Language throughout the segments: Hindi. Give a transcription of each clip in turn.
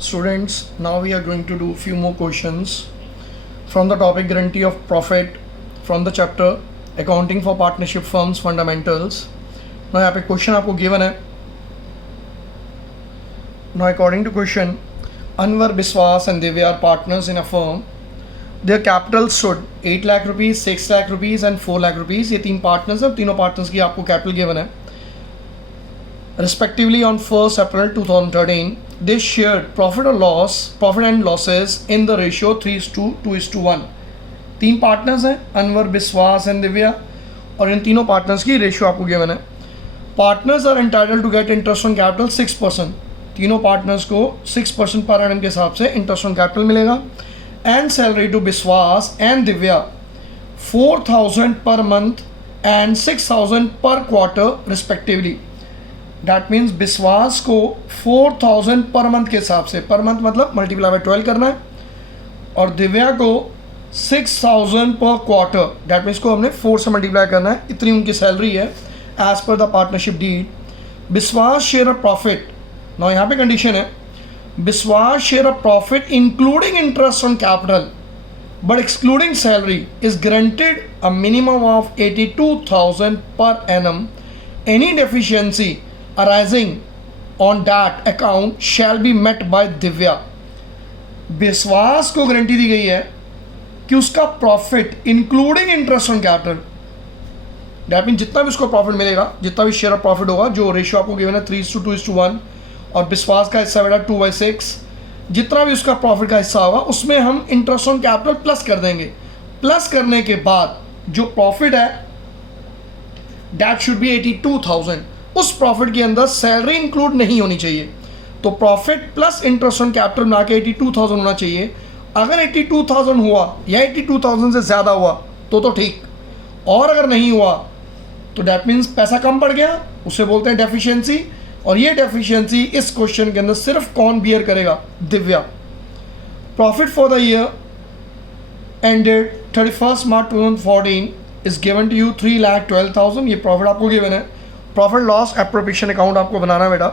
Students, now we are going to do few more questions from the topic guarantee of profit from the chapter accounting for partnership firms fundamentals. Now यहाँ पे क्वेश्चन आपको गिवन है. Now according to question, Anwar, Biswas and Divya are partners in a firm. Their capital stood 8 lakh rupees, 6 lakh rupees and 4 lakh rupees. ये तीन पार्टनर्स हैं. तीनों पार्टनर्स की आपको कैपिटल गिवन है. Respectively on 1st April 2013, they shared profit and losses in the ratio 3:2:1. तीन पार्टनर्स हैं, अनवर, बिस्वास एंड दिव्या, और इन तीनों पार्टनर्स की रेशियो आपको गिवन है. Partners are entitled to get interest on capital 6%. तीनों पार्टनर्स को 6% पर एनम के हिसाब से इंटरेस्ट ऑन कैपिटल मिलेगा. And salary to Biswas and Divya 4,000 per month and 6,000 per quarter respectively. That means Biswas को 4,000 पर मंथ के हिसाब से, पर मंथ मतलब मल्टीप्लाई बाय 12 करना है, और दिव्या को 6,000 पर क्वार्टर, डैट मीन्स को हमने 4 से मल्टीप्लाई करना है. इतनी उनकी सैलरी है as per the partnership deed. Biswas share a profit. ना यहाँ पे कंडीशन है, Biswas share a profit including interest on capital but excluding salary is granted a minimum of 82,000 per annum. Any deficiency arising on that account shall be met by Divya. Vishwas को गारंटी दी गई है कि उसका profit including interest on capital, that mean जितना भी उसको प्रॉफिट मिलेगा, जितना भी शेयर ऑफ प्रॉफिट होगा, जो रेशियो आपको गिवन है 3:2:1 और विश्वास का हिस्सा बेटा 2/6, जितना भी उसका प्रॉफिट का हिस्सा होगा उसमें हम इंटरेस्ट ऑन कैपिटल प्लस कर देंगे. प्लस करने के बाद जो प्रॉफिट है दैट शुड बी 82,000. उस प्रॉफिट के अंदर सैलरी इंक्लूड नहीं होनी चाहिए. तो profit plus interest on capital मिला के 82,000 होना चाहिए. अगर 82,000 हुआ या 82,000 से ज़्यादा हुआ तो ठीक, और अगर नहीं हुआ तो डैट मीन्स पैसा कम पड़ गया, उसे बोलते हैं डेफिशिएंसी. और ये डेफिशिएंसी इस क्वेश्चन के अंदर सिर्फ कौन बियर करेगा? Divya. Profit for the year ended 31st March 2014 is given to you 3,12,000. ये प्रॉफिट आपको गिवन है. प्रॉफिट लॉस एप्रोप्रिएशन अकाउंट आपको बनाना है बेटा.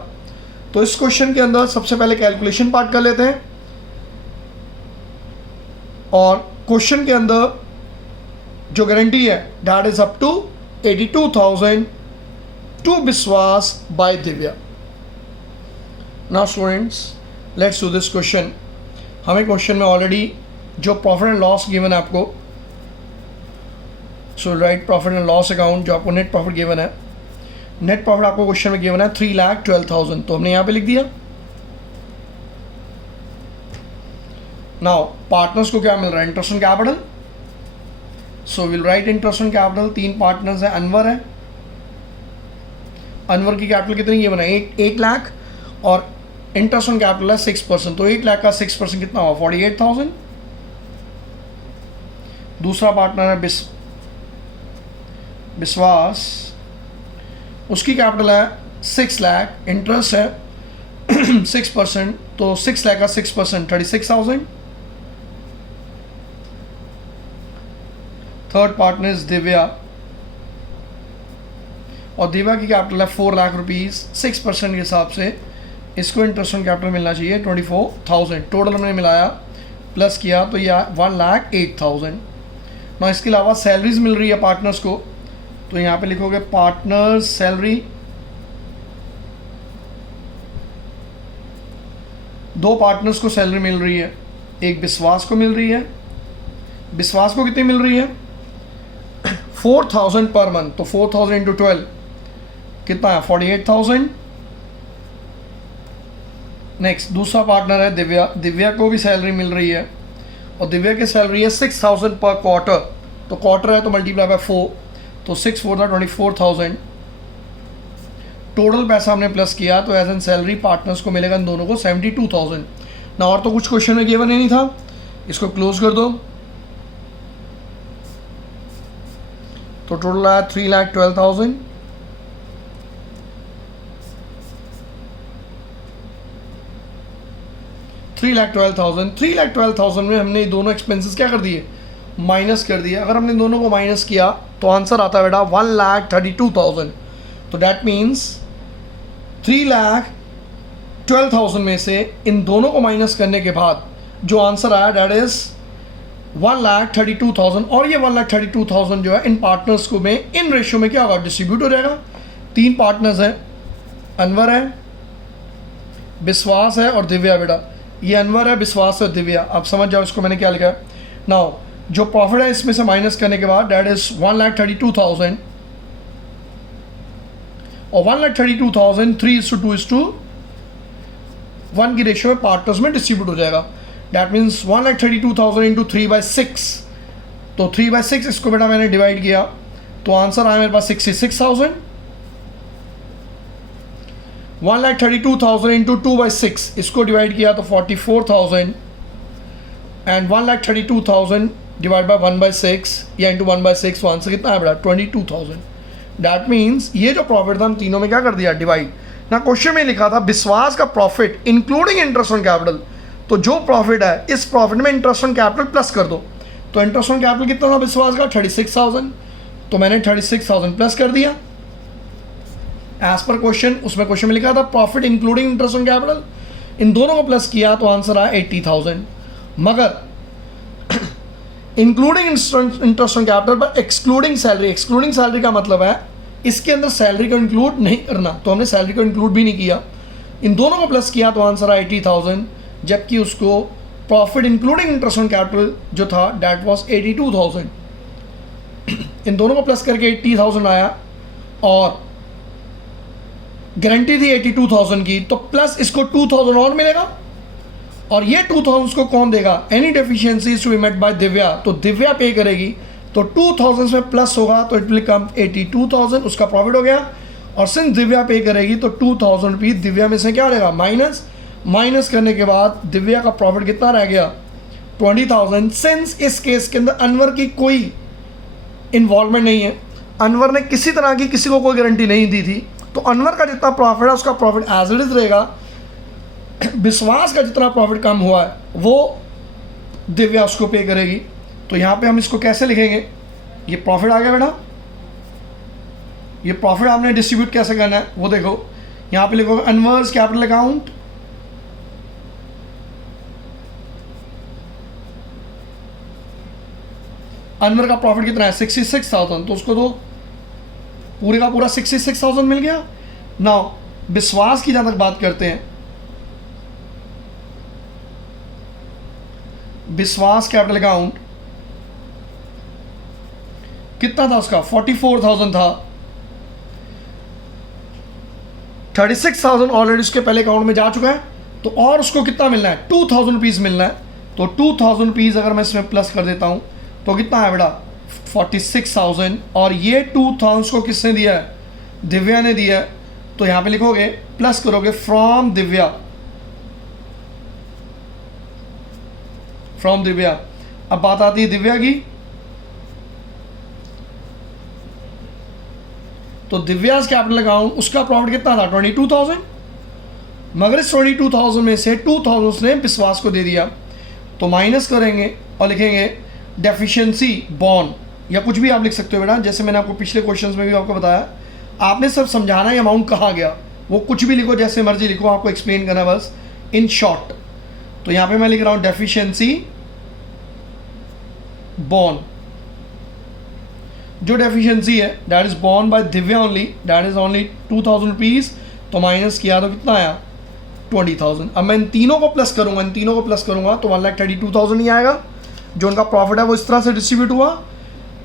तो इस क्वेश्चन के अंदर सबसे पहले कैलकुलेशन पार्ट कर लेते हैं, और क्वेश्चन के अंदर जो गारंटी है that is up to 82,000 to Vishwas by Divya. Now students, let's do this question. हमें क्वेश्चन में ऑलरेडी जो प्रॉफिट एंड लॉस गिवन है आपको, so right profit and loss account, जो आपको नेट प्रॉफिट गिवन है. नेट प्रॉफिट आपको क्वेश्चन में गिवन है 3,12,000, तो हमने यहाँ पे लिख दिया. नाउ पार्टनर्स को क्या मिल रहा है? Interest on capital. So will write interest on capital. तीन पार्टनर्स हैं, अनवर है. अनवर की कैपिटल कितनी गिवन है? 1 लाख, और इंटरेस्ट ऑन कैपिटल है 6%. तो 1 लाख का 6% कितना हुआ? 48,000. दूसरा पार्टनर है विश्वास, उसकी कैपिटल है 6 लाख, इंटरेस्ट है 6%, तो 6 लाख का 6% 36,000. थर्ड पार्टनर इज दिव्या, और दिव्या की कैपिटल है 4 लाख रुपीज़. 6% के हिसाब से इसको इंटरेस्ट ऑन कैपिटल मिलना चाहिए 24,000. टोटल हमने मिलाया प्लस किया तो यह 1,08,000. ना इसके अलावा सैलरीज मिल रही है पार्टनर्स को, तो यहाँ पे लिखोगे पार्टनर्स सैलरी. दो पार्टनर्स को सैलरी मिल रही है, एक विश्वास को मिल रही है. विश्वास को कितनी मिल रही है? 4,000 पर मंथ. तो 4,000 इंटू 12 कितना है? 48,000. नेक्स्ट दूसरा पार्टनर है दिव्या. दिव्या को भी सैलरी मिल रही है, और दिव्या की सैलरी है 6,000 पर क्वार्टर. तो क्वार्टर है तो मल्टीप्लाई बाय 4, तो 6 4 24,000. टोटल पैसा हमने प्लस किया तो एज एन सैलरी पार्टनर्स को मिलेगा इन दोनों को 72,000. ना और तो कुछ क्वेश्चन में गिवन ही नहीं था, इसको क्लोज कर दो. तो टोटल आया 3,12,000. $3,12,000 में हमने दोनों एक्सपेंसेस क्या कर दिए? माइनस कर दिया. अगर हमने दोनों को माइनस किया तो आंसर आता है बेटा 1,32,000. तो डैट मीन्स 3 लाख 12,000 में से इन दोनों को माइनस करने के बाद जो आंसर आया डैट इज़ 1,32,000, और ये 1,32,000 जो है इन पार्टनर्स को में इन रेशियो में क्या होगा, डिस्ट्रीब्यूट हो जाएगा। 3 पार्टनर्स हैं, अनवर है, विश्वास है और दिव्या। बेटा ये अनवर है, विश्वास है, दिव्या। आप समझ जाओ इसको मैंने क्या लिखा है। नाउ जो प्रॉफिट है इसमें से माइनस करने के बाद डैट इज 1,32,000, और 1,32,000 3:2:1 की रेशियो में पार्टनर्स में डिस्ट्रीब्यूट हो जाएगा। डैट मीन्स 1,32,000 इंटू 3/6, तो 3/6 इसको बेटा मैंने डिवाइड किया तो आंसर आया मेरे पास 66,000। 1,32,000 इंटू 2/6 इसको डिवाइड किया तो 44,000, एंड 1,32,000 डिवाइड बाय 1/6 या इंटू 1/6, तो आंसर कितना है बेटा 22,000। डैट मीन्स ये जो प्रॉफिट था हम तीनों में क्या कर दिया, डिवाइड। ना क्वेश्चन में लिखा था विश्वास का profit including interest on capital, तो जो प्रॉफिट है इस प्रॉफिट में इंटरेस्ट ऑन कैपिटल प्लस कर दो। तो इंटरेस्ट ऑन कैपिटल कितना था विश्वास का 36,000, तो मैंने 36,000 प्लस कर दिया एज पर क्वेश्चन। उसमें क्वेश्चन में लिखा था profit including interest on capital, इन दोनों को प्लस किया तो आंसर आया 80,000। मगर इंक्लूडिंग इंटरेस्ट ऑन कैपिटल पर एक्सक्लूडिंग सैलरी, एक्सक्लूडिंग सैलरी का मतलब है इसके अंदर सैलरी को इंक्लूड नहीं करना, तो हमने सैलरी को इंक्लूड भी नहीं किया। इन दोनों को प्लस किया तो आंसर आया 80,000, जबकि उसको profit including interest on capital जो था डैट वाज 82,000। इन दोनों को प्लस करके 80,000 आया और गारंटी थी 82,000 की, तो प्लस इसको 2,000 और मिलेगा, और ये 2,000 को कौन देगा, any deficiencies to be met by Divya, तो दिव्या पे करेगी। तो 2,000 में प्लस होगा तो इट विल कम 82,000, उसका प्रॉफिट हो गया। और सिंस दिव्या पे करेगी तो 2,000 रुपीज दिव्या में से क्या रहेगा, माइनस करने के बाद दिव्या का प्रॉफिट कितना रह गया 20,000। सिंस इस केस के अंदर अनवर की कोई इन्वॉल्वमेंट नहीं है, अनवर ने किसी तरह की किसी को कोई गारंटी नहीं दी थी, तो अनवर का जितना प्रॉफिट है उसका प्रॉफिट एज इट इज रहेगा। विश्वास का जितना प्रॉफिट कम हुआ है वो दिव्या उसको पे करेगी। तो यहाँ पे हम इसको कैसे लिखेंगे, ये प्रॉफिट आ गया बेटा, ये प्रॉफिट आपने डिस्ट्रीब्यूट कैसे करना है वो देखो। यहाँ पे लिखोगे अनवर्स कैपिटल अकाउंट, अनवर का प्रॉफिट कितना है 66,000, तो उसको तो पूरे का पूरा 66,000 मिल गया। नाउ विश्वास की जहां तक बात करते हैं, विश्वास कैपिटल अकाउंट कितना था उसका 44,000 था, 36,000 ऑलरेडी उसके पहले अकाउंट में जा चुका है, तो और उसको कितना मिलना है 2,000 रुपीज़ मिलना है। तो 2,000 रुपीज़ अगर मैं इसमें प्लस कर देता हूँ तो कितना है बेटा 46,000, और ये 2,000 को किसने दिया है, दिव्या ने दिया है। तो यहाँ पे लिखोगे प्लस करोगे फ्रॉम दिव्या, फ्रॉम दिव्या। अब बात आती है दिव्या की, तो दिव्याज कैपिटल अकाउंट उसका प्रॉफिट कितना था 22,000, मगर इस 22,000 में से 2,000 उसने विश्वास को दे दिया, तो माइनस करेंगे और लिखेंगे डेफिशिएंसी बॉन्ड, या कुछ भी आप लिख सकते हो बेटा, जैसे मैंने आपको पिछले क्वेश्चंस में भी आपको बताया। आपने सब समझाना है अमाउंट कहाँ गया, वो कुछ भी लिखो जैसे मर्जी लिखो, आपको एक्सप्लेन करना है बस इन शॉर्ट। तो यहाँ पे मैं लिख रहा हूँ डेफिशिएंसी बॉन्ड, जो डेफिशिएंसी है that is borne by Divya only, that is only 2,000 rupees, तो माइनस किया तो कितना आया 20,000। अब मैं इन तीनों को प्लस करूंगा, इन तीनों को प्लस करूंगा तो 1,32,000 ही आएगा, जो उनका प्रॉफिट है वो इस तरह से डिस्ट्रीब्यूट हुआ।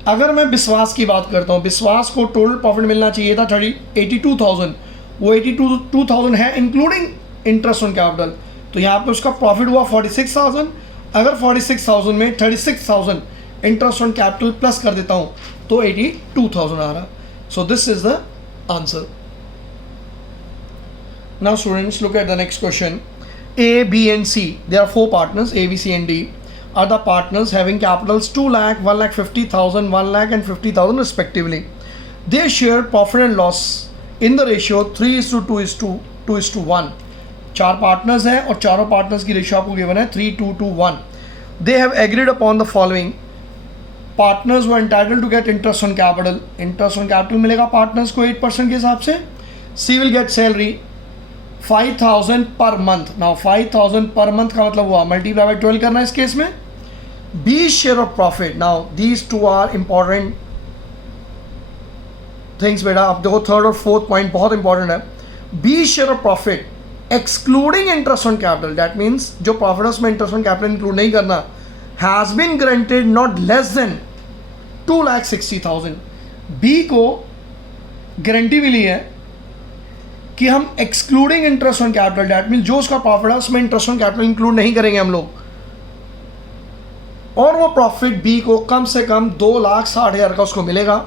अगर मैं विश्वास की बात करता हूँ, विश्वास को टोटल प्रॉफिट मिलना चाहिए था 82,000, वो 82,000 है इंक्लूडिंग इंटरेस्ट ऑन कैपिटल, तो यहाँ पे उसका प्रॉफिट हुआ 46,000। अगर 46,000 में 36,000 इंटरेस्ट ऑन कैपिटल प्लस कर देता हूँ तो 82,000 आ रहा। So this is the answer. Now students, look at the next question. A, B and C, there are 4 partners, A, B, C and D are the partners having capitals 2 lakh, 1,50,000, 1,50,000 respectively. They share profit and loss in the ratio 3:2:1. 4 partners हैं और चारों पार्टनर्स की रेशियो आपको गिवन है 3:2:1. They have agreed upon the following. Partners were entitled to get interest on capital. Interest on capital मिलेगा पार्टनर्स को 8% के हिसाब से. C will get salary 5,000 per month. Now 5,000 per month का मतलब हुआ मल्टीप्लाई बाय 12 करना है इस केस में. B share of profit. Now these two are important things बेटा. अब देखो थर्ड और फोर्थ पॉइंट बहुत इंपॉर्टेंट है. B share of profit excluding interest on capital, that means जो प्रॉफिट है उसमें इंटरेस्ट ऑन कैपिटल इंक्लूड नहीं करना, has been granted not less than 2,60,000. B को गारंटी मिली है कि हम excluding interest on capital, that means जो उसका प्रॉफिट है उसमें इंटरेस्ट ऑन कैपिटल इंक्लूड नहीं करेंगे हम लोग, और वो प्रॉफिट बी को कम से कम 2,60,000 का उसको मिलेगा.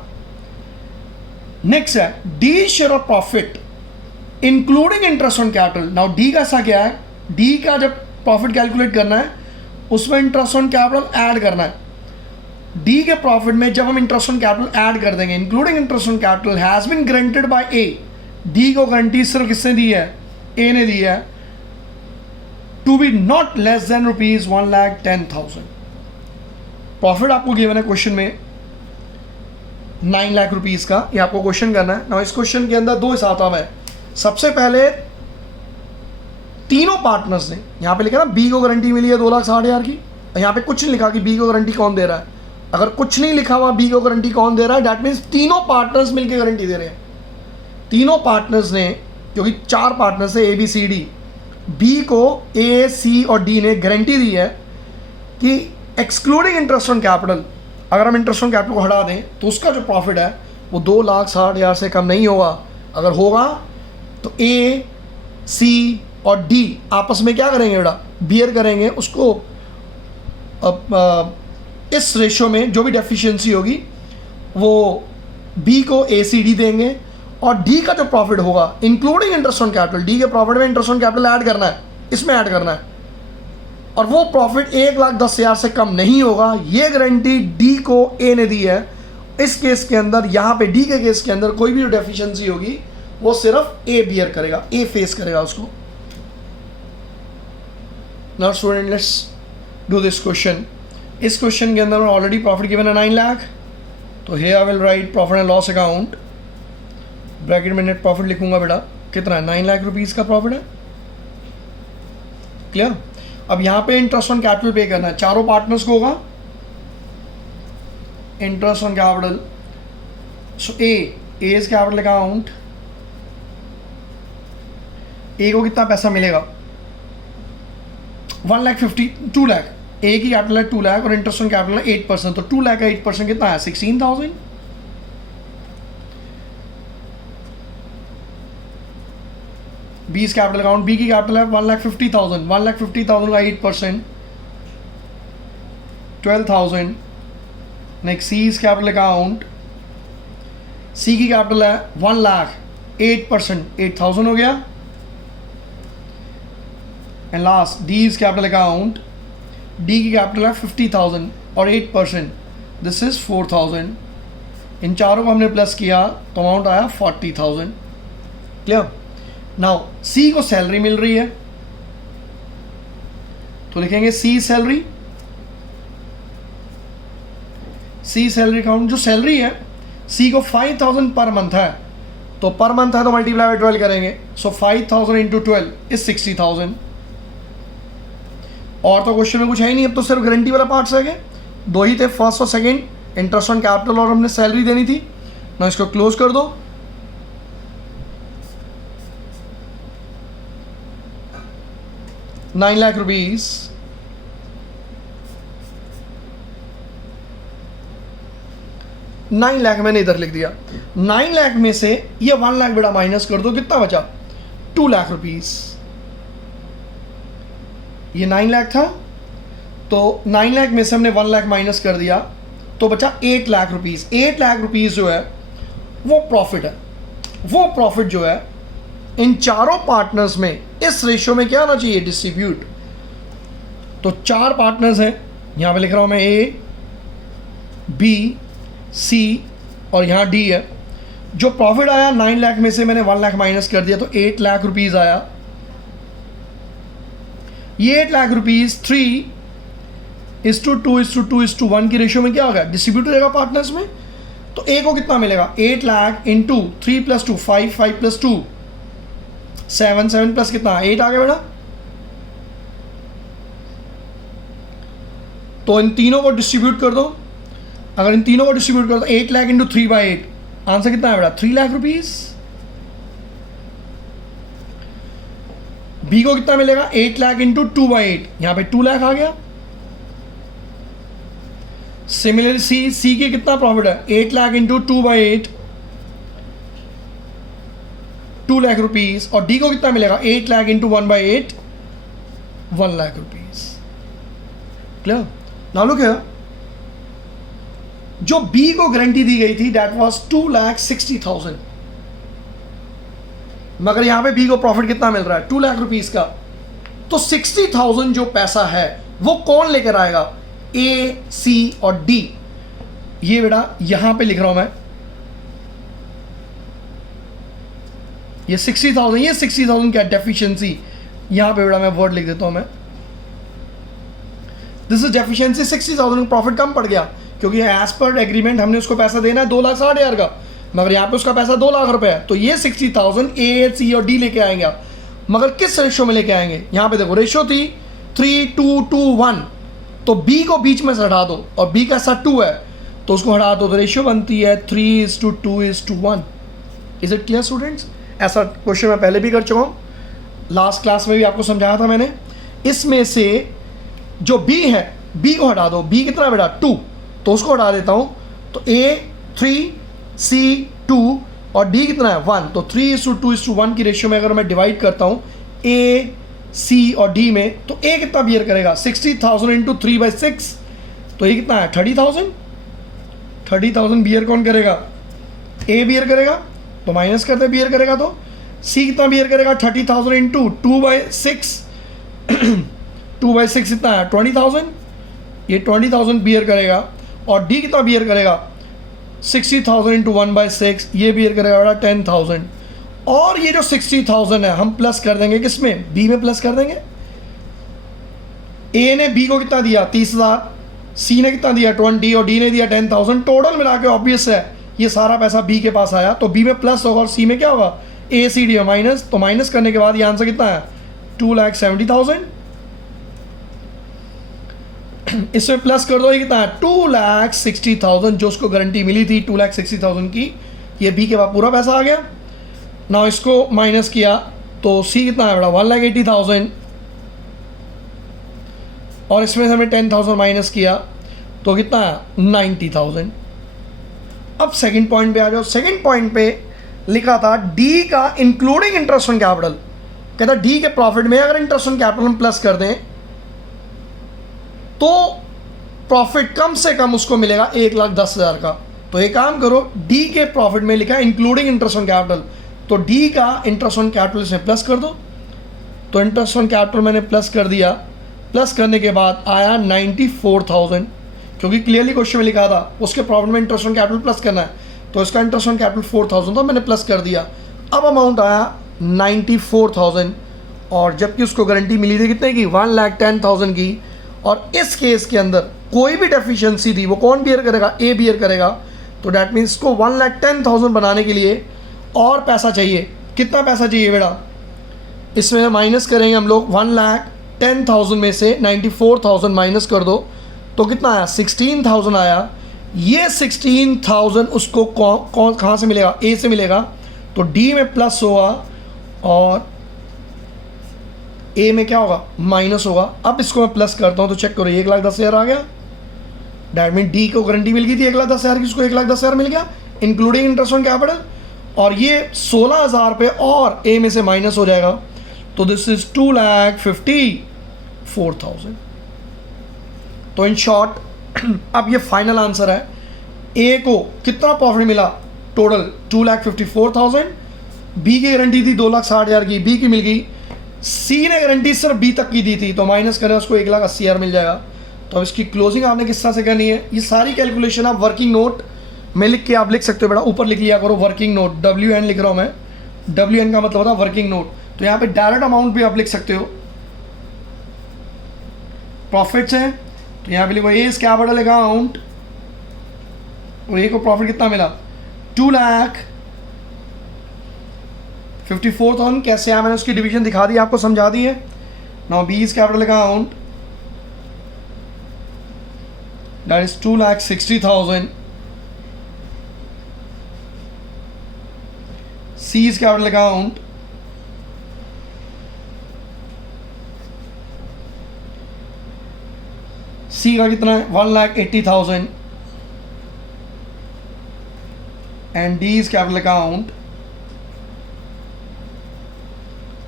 नेक्स्ट है D share of profit including interest on capital. Now D का ऐसा क्या है, डी का जब प्रॉफिट कैलकुलेट करना है उसमें इंटरेस्ट ऑन कैपिटल ऐड करना है. डी के प्रॉफिट में जब हम इंटरेस्ट ऑन कैपिटल ऐड कर देंगे, including interest on capital has been granted by A. D को गारंटी सिर्फ किसने दी है, ए ने दी है, to be not less than ₹1,10,000. Profit आपको गिवन है क्वेश्चन में 9 लाख रुपीस का, ये आपको क्वेश्चन करना है. ना इस क्वेश्चन के अंदर दो हिसाब है. सबसे पहले तीनों पार्टनर्स ने, यहां पे लिखा ना बी को गारंटी मिली है 2,60,000 की, यहां पे कुछ नहीं लिखा कि बी को गारंटी कौन दे रहा है. अगर कुछ नहीं लिखा हुआ बी को गारंटी कौन दे रहा है, दैट मीन्स तीनों पार्टनर्स मिलकर गारंटी दे रहे हैं. तीनों पार्टनर्स ने, क्योंकि 4 पार्टनर्स है A B C D, B को ए सी और डी ने गारंटी दी है कि एक्सक्लूडिंग इंटरेस्ट ऑन कैपिटल, अगर हम इंटरेस्ट ऑन कैपिटल को हटा दें तो उसका जो प्रॉफिट है वो 2,60,000 से कम नहीं होगा. अगर होगा तो ए सी और डी आपस में क्या करेंगे बेटा, बियर करेंगे उसको. इस रेशो में जो भी डेफिशिएंसी होगी वो बी को ए सी डी देंगे, और डी का जो प्रॉफिट होगा including interest on capital, D के प्रॉफिट में इंटरेस्ट ऑन कैपिटल ऐड करना है, इसमें ऐड करना है, और वो प्रॉफिट 1,10,000 से कम नहीं होगा. ये गारंटी डी को ए ने दी है. इस केस के अंदर, यहाँ पे डी के केस के अंदर कोई भी डेफिशिएंसी होगी वो सिर्फ ए बियर करेगा, ए फेस करेगा उसको. Now student let's do this question. इस क्वेश्चन के अंदर ऑलरेडी प्रॉफिट गिवन है 9 लाख, तो here I will write profit and loss account, bracket में नेट प्रॉफिट लिखूंगा बेटा. कितना है, 9 लाख रुपीस का प्रॉफिट है. क्लियर. अब यहाँ पे इंटरेस्ट ऑन कैपिटल पे करना है, चारों पार्टनर्स को होगा interest on capital. So as capital account, A को कितना पैसा मिलेगा, 2 लाख. ए की कैपिटल है 2 लाख और इंटरेस्ट ऑन कैपिटल है 8%, तो 2 लाख का 8% कितना है, 16,000. बीस कैपिटल अकाउंट, बी की कैपिटल है 1,50,000, 1,50,000 का 8% 12,000. Next C is capital account, C की कैपिटल है 1 लाख, 8% 8,000 हो गया. And last D is capital account, D की कैपिटल है 50,000 और 8%, दिस इज 4,000. इन चारों को हमने प्लस किया तो अमाउंट आया 40,000. क्लियर. नाउ सी को सैलरी मिल रही है तो लिखेंगे सी सैलरी. सी सैलरी अकाउंट, जो सैलरी है सी को 5,000 पर मंथ है, तो पर मंथ है तो मल्टीप्लाई बाय 12 करेंगे. सो 5,000 इंटू 12 इज 60,000. और तो क्वेश्चन में कुछ है ही नहीं, अब तो सिर्फ गारंटी वाला पार्ट्स है. दो ही थे, फर्स्ट और सेकंड, इंटरेस्ट ऑन कैपिटल और हमने सैलरी देनी थी ना. इसको क्लोज कर दो. ₹9 लाख, 9 लाख मैंने इधर लिख दिया. 9 लाख में से ये 1 लाख बेटा माइनस कर दो, कितना बचा, 2 लाख रुपीस. ये 9 लाख था तो 9 लाख में से हमने 1 लाख माइनस कर दिया तो बचा 8 लाख रुपीस. 8 लाख रुपीस जो है वो प्रॉफिट है. वो प्रॉफिट जो है इन चारों पार्टनर्स में इस रेशियो में क्या आना चाहिए, डिस्ट्रीब्यूट. तो 4 पार्टनर्स हैं, यहां पे लिख रहा हूं मैं ए बी सी और यहाँ डी है. जो प्रॉफिट आया 9 लाख में से मैंने 1 लाख माइनस कर दिया तो 8 लाख रुपीस आया. ये 8 लाख रुपीस 3:2:2:1 की रेशियो में क्या होगा, डिस्ट्रीब्यूट हो जाएगा पार्टनर्स में. तो ए को कितना मिलेगा, 8 लाख इंटू 3 + 2 5 5 + 2 7 7 प्लस कितना 8 आ गया बेटा। तो इन तीनों को डिस्ट्रीब्यूट कर दो। अगर इन तीनों को डिस्ट्रीब्यूट कर दो 8 लाख इंटू 3/8, आंसर कितना है बेटा 3 लाख रुपीज। बी को कितना मिलेगा 8 लाख इंटू 2/8, यहां पे 2 लाख आ गया। सिमिलरली सी के कितना प्रॉफिट है 8 लाख इंटू 2/8, 2 लाख रुपीज। और डी को कितना मिलेगा 8 lakh into 1/8, 1 lakh rupees. Clear. Now look here, जो बी को गारंटी दी गई थी दैट वाज 2,60,000, मगर यहां पे बी को प्रॉफिट कितना मिल रहा है 2 लाख रुपीस का। तो 60,000 जो पैसा है वो कौन लेकर आएगा, ए, सी और डी। ये बेटा यहां पे लिख रहा हूं मैं, ये 60,000, ये 60,000 क्या डेफिशिएंसी, यहां पे बेटा मैं वर्ड लिख देता हूं मैं, दिस इज डेफिशिएंसी। 60,000 प्रॉफिट कम पड़ गया क्योंकि एज पर एग्रीमेंट हमने उसको पैसा देना है 2,60,000 का, मगर यहाँ पे उसका पैसा 2 लाख रुपए है। तो ये 60,000 ए, सी और डी लेके आएंगे आप, मगर किस रेशियो में लेके आएंगे, यहाँ पे देखो रेशियो थी 3:2:1, तो बी को बीच में से हटा दो और बी का ऐसा 2 है तो उसको हटा दो, तो रेशियो बनती है 3:2:1। Is it clear students. ऐसा क्वेश्चन मैं पहले भी कर चुका हूँ, लास्ट क्लास में भी आपको समझाया था मैंने। इसमें से जो बी है, बी को हटा दो, बी कितना बेटा 2, तो उसको हटा देता हूँ, तो ए 3, सी 2 और डी कितना है 1, तो 3:2:1 की रेशियो में अगर मैं डिवाइड करता हूँ ए, सी और डी में, तो ए कितना बियर करेगा 60,000 इंटू 3/6, तो ये कितना है 30,000। 30,000 बियर कौन करेगा, ए बियर करेगा, तो माइनस करते बियर करेगा, तो सी कितना बियर करेगा 30,000 इंटू 2/6, 2/6 कितना है 20,000, ये 20,000 बियर करेगा। और डी कितना बियर करेगा 60,000 इंटू 1/6, ये बियर करेगा बेटा 10,000। और ये जो 60,000 है हम प्लस कर देंगे किसमें, बी में प्लस कर देंगे। ए ने बी को कितना दिया 30,000, सी ने कितना दिया 20 और डी ने दिया 10,000, टोटल मिला के ऑब्वियस है ये सारा पैसा बी के पास आया, तो बी में प्लस होगा और सी में क्या होगा ए, सी, डी में माइनस, तो माइनस करने के बाद ये आंसर कितना है 2,70,000। इसमें प्लस कर दो, ये कितना है 2,60,000 जो उसको गारंटी मिली थी 2,60,000 की, ये बी के बाद पूरा पैसा आ गया। ना इसको माइनस किया तो सी कितना है बेटा 1,80,000 और इसमें से हमने 10,000 माइनस किया तो कितना है 90,000। अब सेकंड पॉइंट पे आ जाओ। सेकंड पॉइंट पे लिखा था डी का इंक्लूडिंग इंटरेस्ट ऑन कैपिटल, कहता डी के प्रॉफिट में अगर इंटरेस्ट ऑन कैपिटल हम प्लस कर दें तो प्रॉफिट कम से कम उसको मिलेगा 1,10,000 का। तो एक काम करो, डी के प्रॉफिट में लिखा है इंक्लूडिंग इंटरेस्ट ऑन कैपिटल, तो डी का इंटरेस्ट ऑन कैपिटल इसमें प्लस कर दो। तो इंटरेस्ट ऑन कैपिटल मैंने प्लस कर दिया, प्लस करने के बाद आया 94,000, क्योंकि क्लियरली क्वेश्चन में लिखा था उसके प्रॉफिट में इंटरेस्ट ऑन कैपिटल प्लस करना है, तो इसका इंटरेस्ट ऑन कैपिटल 4,000 था, मैंने प्लस कर दिया। अब अमाउंट आया 94,000 और जबकि उसको गारंटी मिली थी कितने की 1,10,000 की। और इस केस के अंदर कोई भी डेफिशिएंसी थी वो कौन बियर करेगा, ए बियर करेगा। तो डैट मीन्स को 1,10,000 बनाने के लिए और पैसा चाहिए। कितना पैसा चाहिए बेटा, इसमें माइनस करेंगे हम लोग 1,10,000 में से 94,000 माइनस कर दो तो कितना आया 16,000 आया। ये 16,000 उसको कौन कहाँ से मिलेगा, ए से मिलेगा, तो डी में प्लस होगा और ए में क्या होगा माइनस होगा। अब इसको मैं प्लस करता हूँ तो चेक करो 1,10,000 आ गया। डैट मीन डी को गारंटी मिल गई थी 1,10,000 की, उसको 1,10,000 मिल गया इंक्लूडिंग इंटरेस्ट ऑन कैपिटल, और ये 16,000 पे और ए में से माइनस हो जाएगा, तो दिस इज 2,54,000। तो इन शॉर्ट अब ये फाइनल आंसर है। ए को कितना प्रॉफिट मिला टोटल 2,54,000, बी की गारंटी थी 2,60,000 की, बी की मिल गई। सी ने गारंटी सिर्फ बी तक की दी थी, तो माइनस करें उसको 1,80,000 मिल जाएगा। तो इसकी क्लोजिंग आपने किस तरह से करनी है, ये सारी कैलकुलेशन आप वर्किंग नोट में लिख के आप लिख सकते हो बेटा, ऊपर लिख लिया करो वर्किंग नोट, WN लिख रहा हूँ मैं, WN का मतलब होता है वर्किंग नोट। तो यहाँ पे डायरेक्ट अमाउंट भी आप लिख सकते हो, प्रॉफिट्स हैं तो यहाँ पे लिखो ए इज कैपिटल अकाउंट, तो ए को प्रॉफिट कितना मिला 2,00,000 54,000 कैसे आया, मैंने उसकी डिवीजन दिखा दी, आपको समझा दी है। Now B is capital account, that is 2,60,000। C is capital account, C का कितना है 1,80,000 and D is capital account,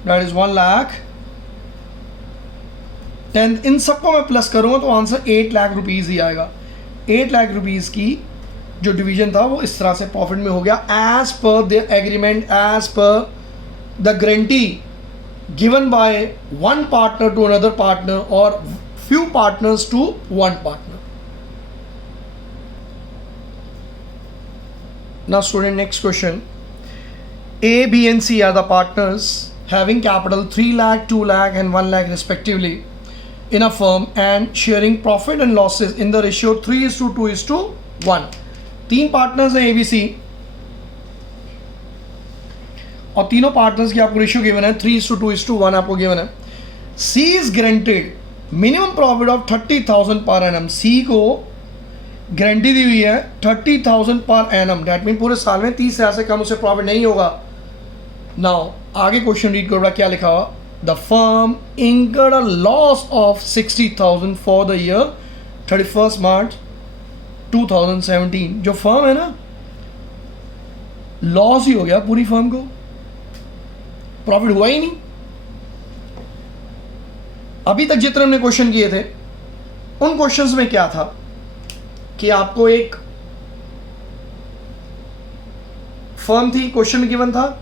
that is 1,10,000। इन सबको मैं प्लस करूंगा तो आंसर 8 लाख रुपीज़ ही आएगा। 8 लाख रुपीज़ की जो डिवीजन था वो इस तरह से प्रॉफिट में हो गया, as per the agreement, as per the guarantee given by one partner to another partner और few partners to one partner. Now student, next question. A, B and C are the partners having capital 3 lakh, 2 lakh and 1 lakh respectively in a firm and sharing profit and losses in the ratio 3:2:1. तीन पार्टनर्स हैं ABC और तीनों पार्टनर्स की आपको रेशियो गिवन है 3:2:1 आपको गिवन है। C is granted minimum profit of 30,000 per annum. सी को गारंटी दी हुई है 30,000 पर एनम, डैट मीन पूरे साल में 30,000 से कम उसे प्रॉफिट नहीं होगा। नाउ आगे क्वेश्चन रीड करो, क्या लिखा हुआ, the firm incurred a loss of 60,000 for the year 31 मार्च 2017। जो फर्म है ना, लॉस ही हो गया पूरी फर्म को, प्रॉफिट हुआ ही नहीं। अभी तक जितने हमने क्वेश्चन किए थे उन क्वेश्चंस में क्या था कि आपको एक फर्म थी, क्वेश्चन में गिवन था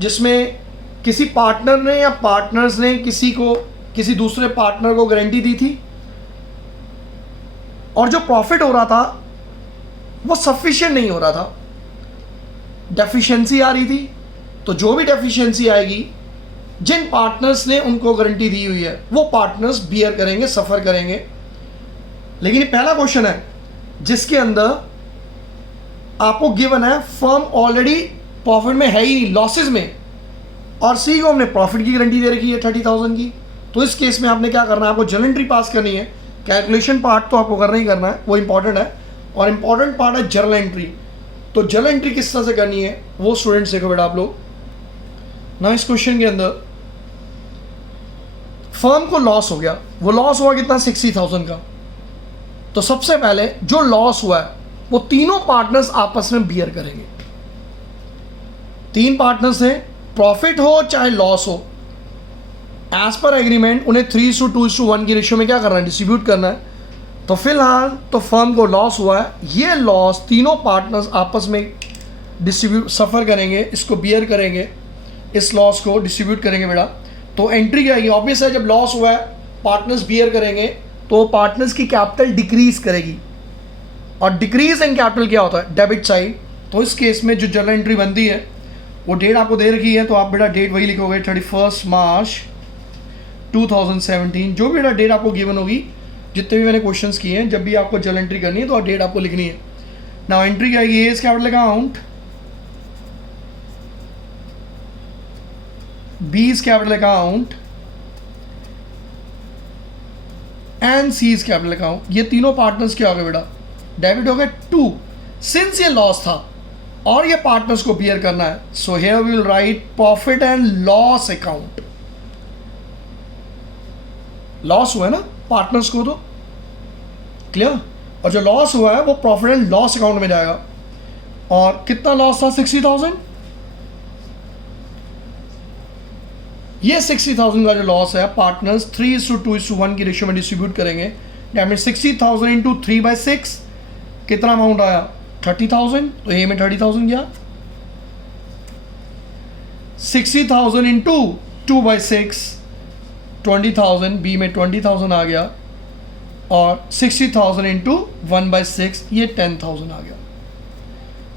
जिसमें किसी पार्टनर ने या पार्टनर्स ने किसी दूसरे पार्टनर को गारंटी दी थी और जो प्रॉफिट हो रहा था वो सफिशिएंट नहीं हो रहा था, डेफिशिएंसी आ रही थी। तो जो भी डेफिशिएंसी आएगी, जिन पार्टनर्स ने उनको गारंटी दी हुई है वो पार्टनर्स बियर करेंगे, सफ़र करेंगे। लेकिन ये पहला क्वेश्चन है जिसके अंदर आपको गिवन है फर्म ऑलरेडी प्रॉफिट में है ही नहीं, लॉसेस में, और सी को हमने प्रॉफिट की गारंटी दे रखी है 30,000 की। तो इस केस में आपने क्या करना है, आपको जर्नल एंट्री पास करनी है। कैलकुलेशन पार्ट तो आपको करना ही करना है, वो इंपॉर्टेंट है, और इंपॉर्टेंट पार्ट है जर्नल एंट्री। तो जर्नल एंट्री किस तरह से करनी है वो स्टूडेंट्स देखो बेटा आप लोग ना। इस क्वेश्चन के अंदर फर्म को लॉस हो गया, वो लॉस हुआ कितना 60,000 का। तो सबसे पहले जो लॉस हुआ है वो तीनों पार्टनर्स आपस में बियर करेंगे। तीन पार्टनर्स हैं, प्रॉफिट हो चाहे लॉस हो, एज पर एग्रीमेंट उन्हें 3:2:1 की रेशियो में क्या करना है, डिस्ट्रीब्यूट करना है। तो फिलहाल तो फर्म को लॉस हुआ है, ये लॉस तीनों पार्टनर्स आपस में डिस्ट्रीब्यूट सफ़र करेंगे, इसको बियर करेंगे, इस लॉस को डिस्ट्रीब्यूट करेंगे बेटा। तो एंट्री क्या आएगी, ऑब्वियस है जब लॉस हुआ है पार्टनर्स बियर करेंगे तो पार्टनर्स की कैपिटल डिक्रीज करेगी, और डिक्रीज इन कैपिटल क्या होता है, डेबिट साइड। तो इस केस में जो जर्नल एंट्री बनती है वो डेट आपको दे रखी है, तो आप बेटा डेट वही लिखोगे 31 मार्च 2017। जो भी बेटा डेट आपको गिवन होगी, जितने भी मैंने क्वेश्चंस किए हैं, जब भी आपको जर्नल एंट्री करनी है तो डेट आपको लिखनी है। नाउ एंट्री क्या आएगी, A's capital account, B is capital account and C is capital account। ये तीनों पार्टनर्स क्या हो गए बेटा, डेबिट हो गए 2, सिंस ये लॉस था और ये पार्टनर्स को बियर करना है। So here we will write profit and loss account. Loss हुआ है ना पार्टनर्स को, तो क्लियर, और जो लॉस हुआ है वो प्रॉफिट एंड लॉस अकाउंट में जाएगा। और कितना लॉस था 60,000, ये 60,000 का जो लॉस है पार्टनर्स 3:2:1 की रेशियो में डिस्ट्रीब्यूट करेंगे। दैट मीन 60,000 इंटू 3/6 कितना अमाउंट आया 30,000। तो ए में 30,000 गया, 60,000 इंटू 2/6 20,000, बी में 20,000 आ गया, और 60,000 इंटू 1/6 ये 10,000 आ गया।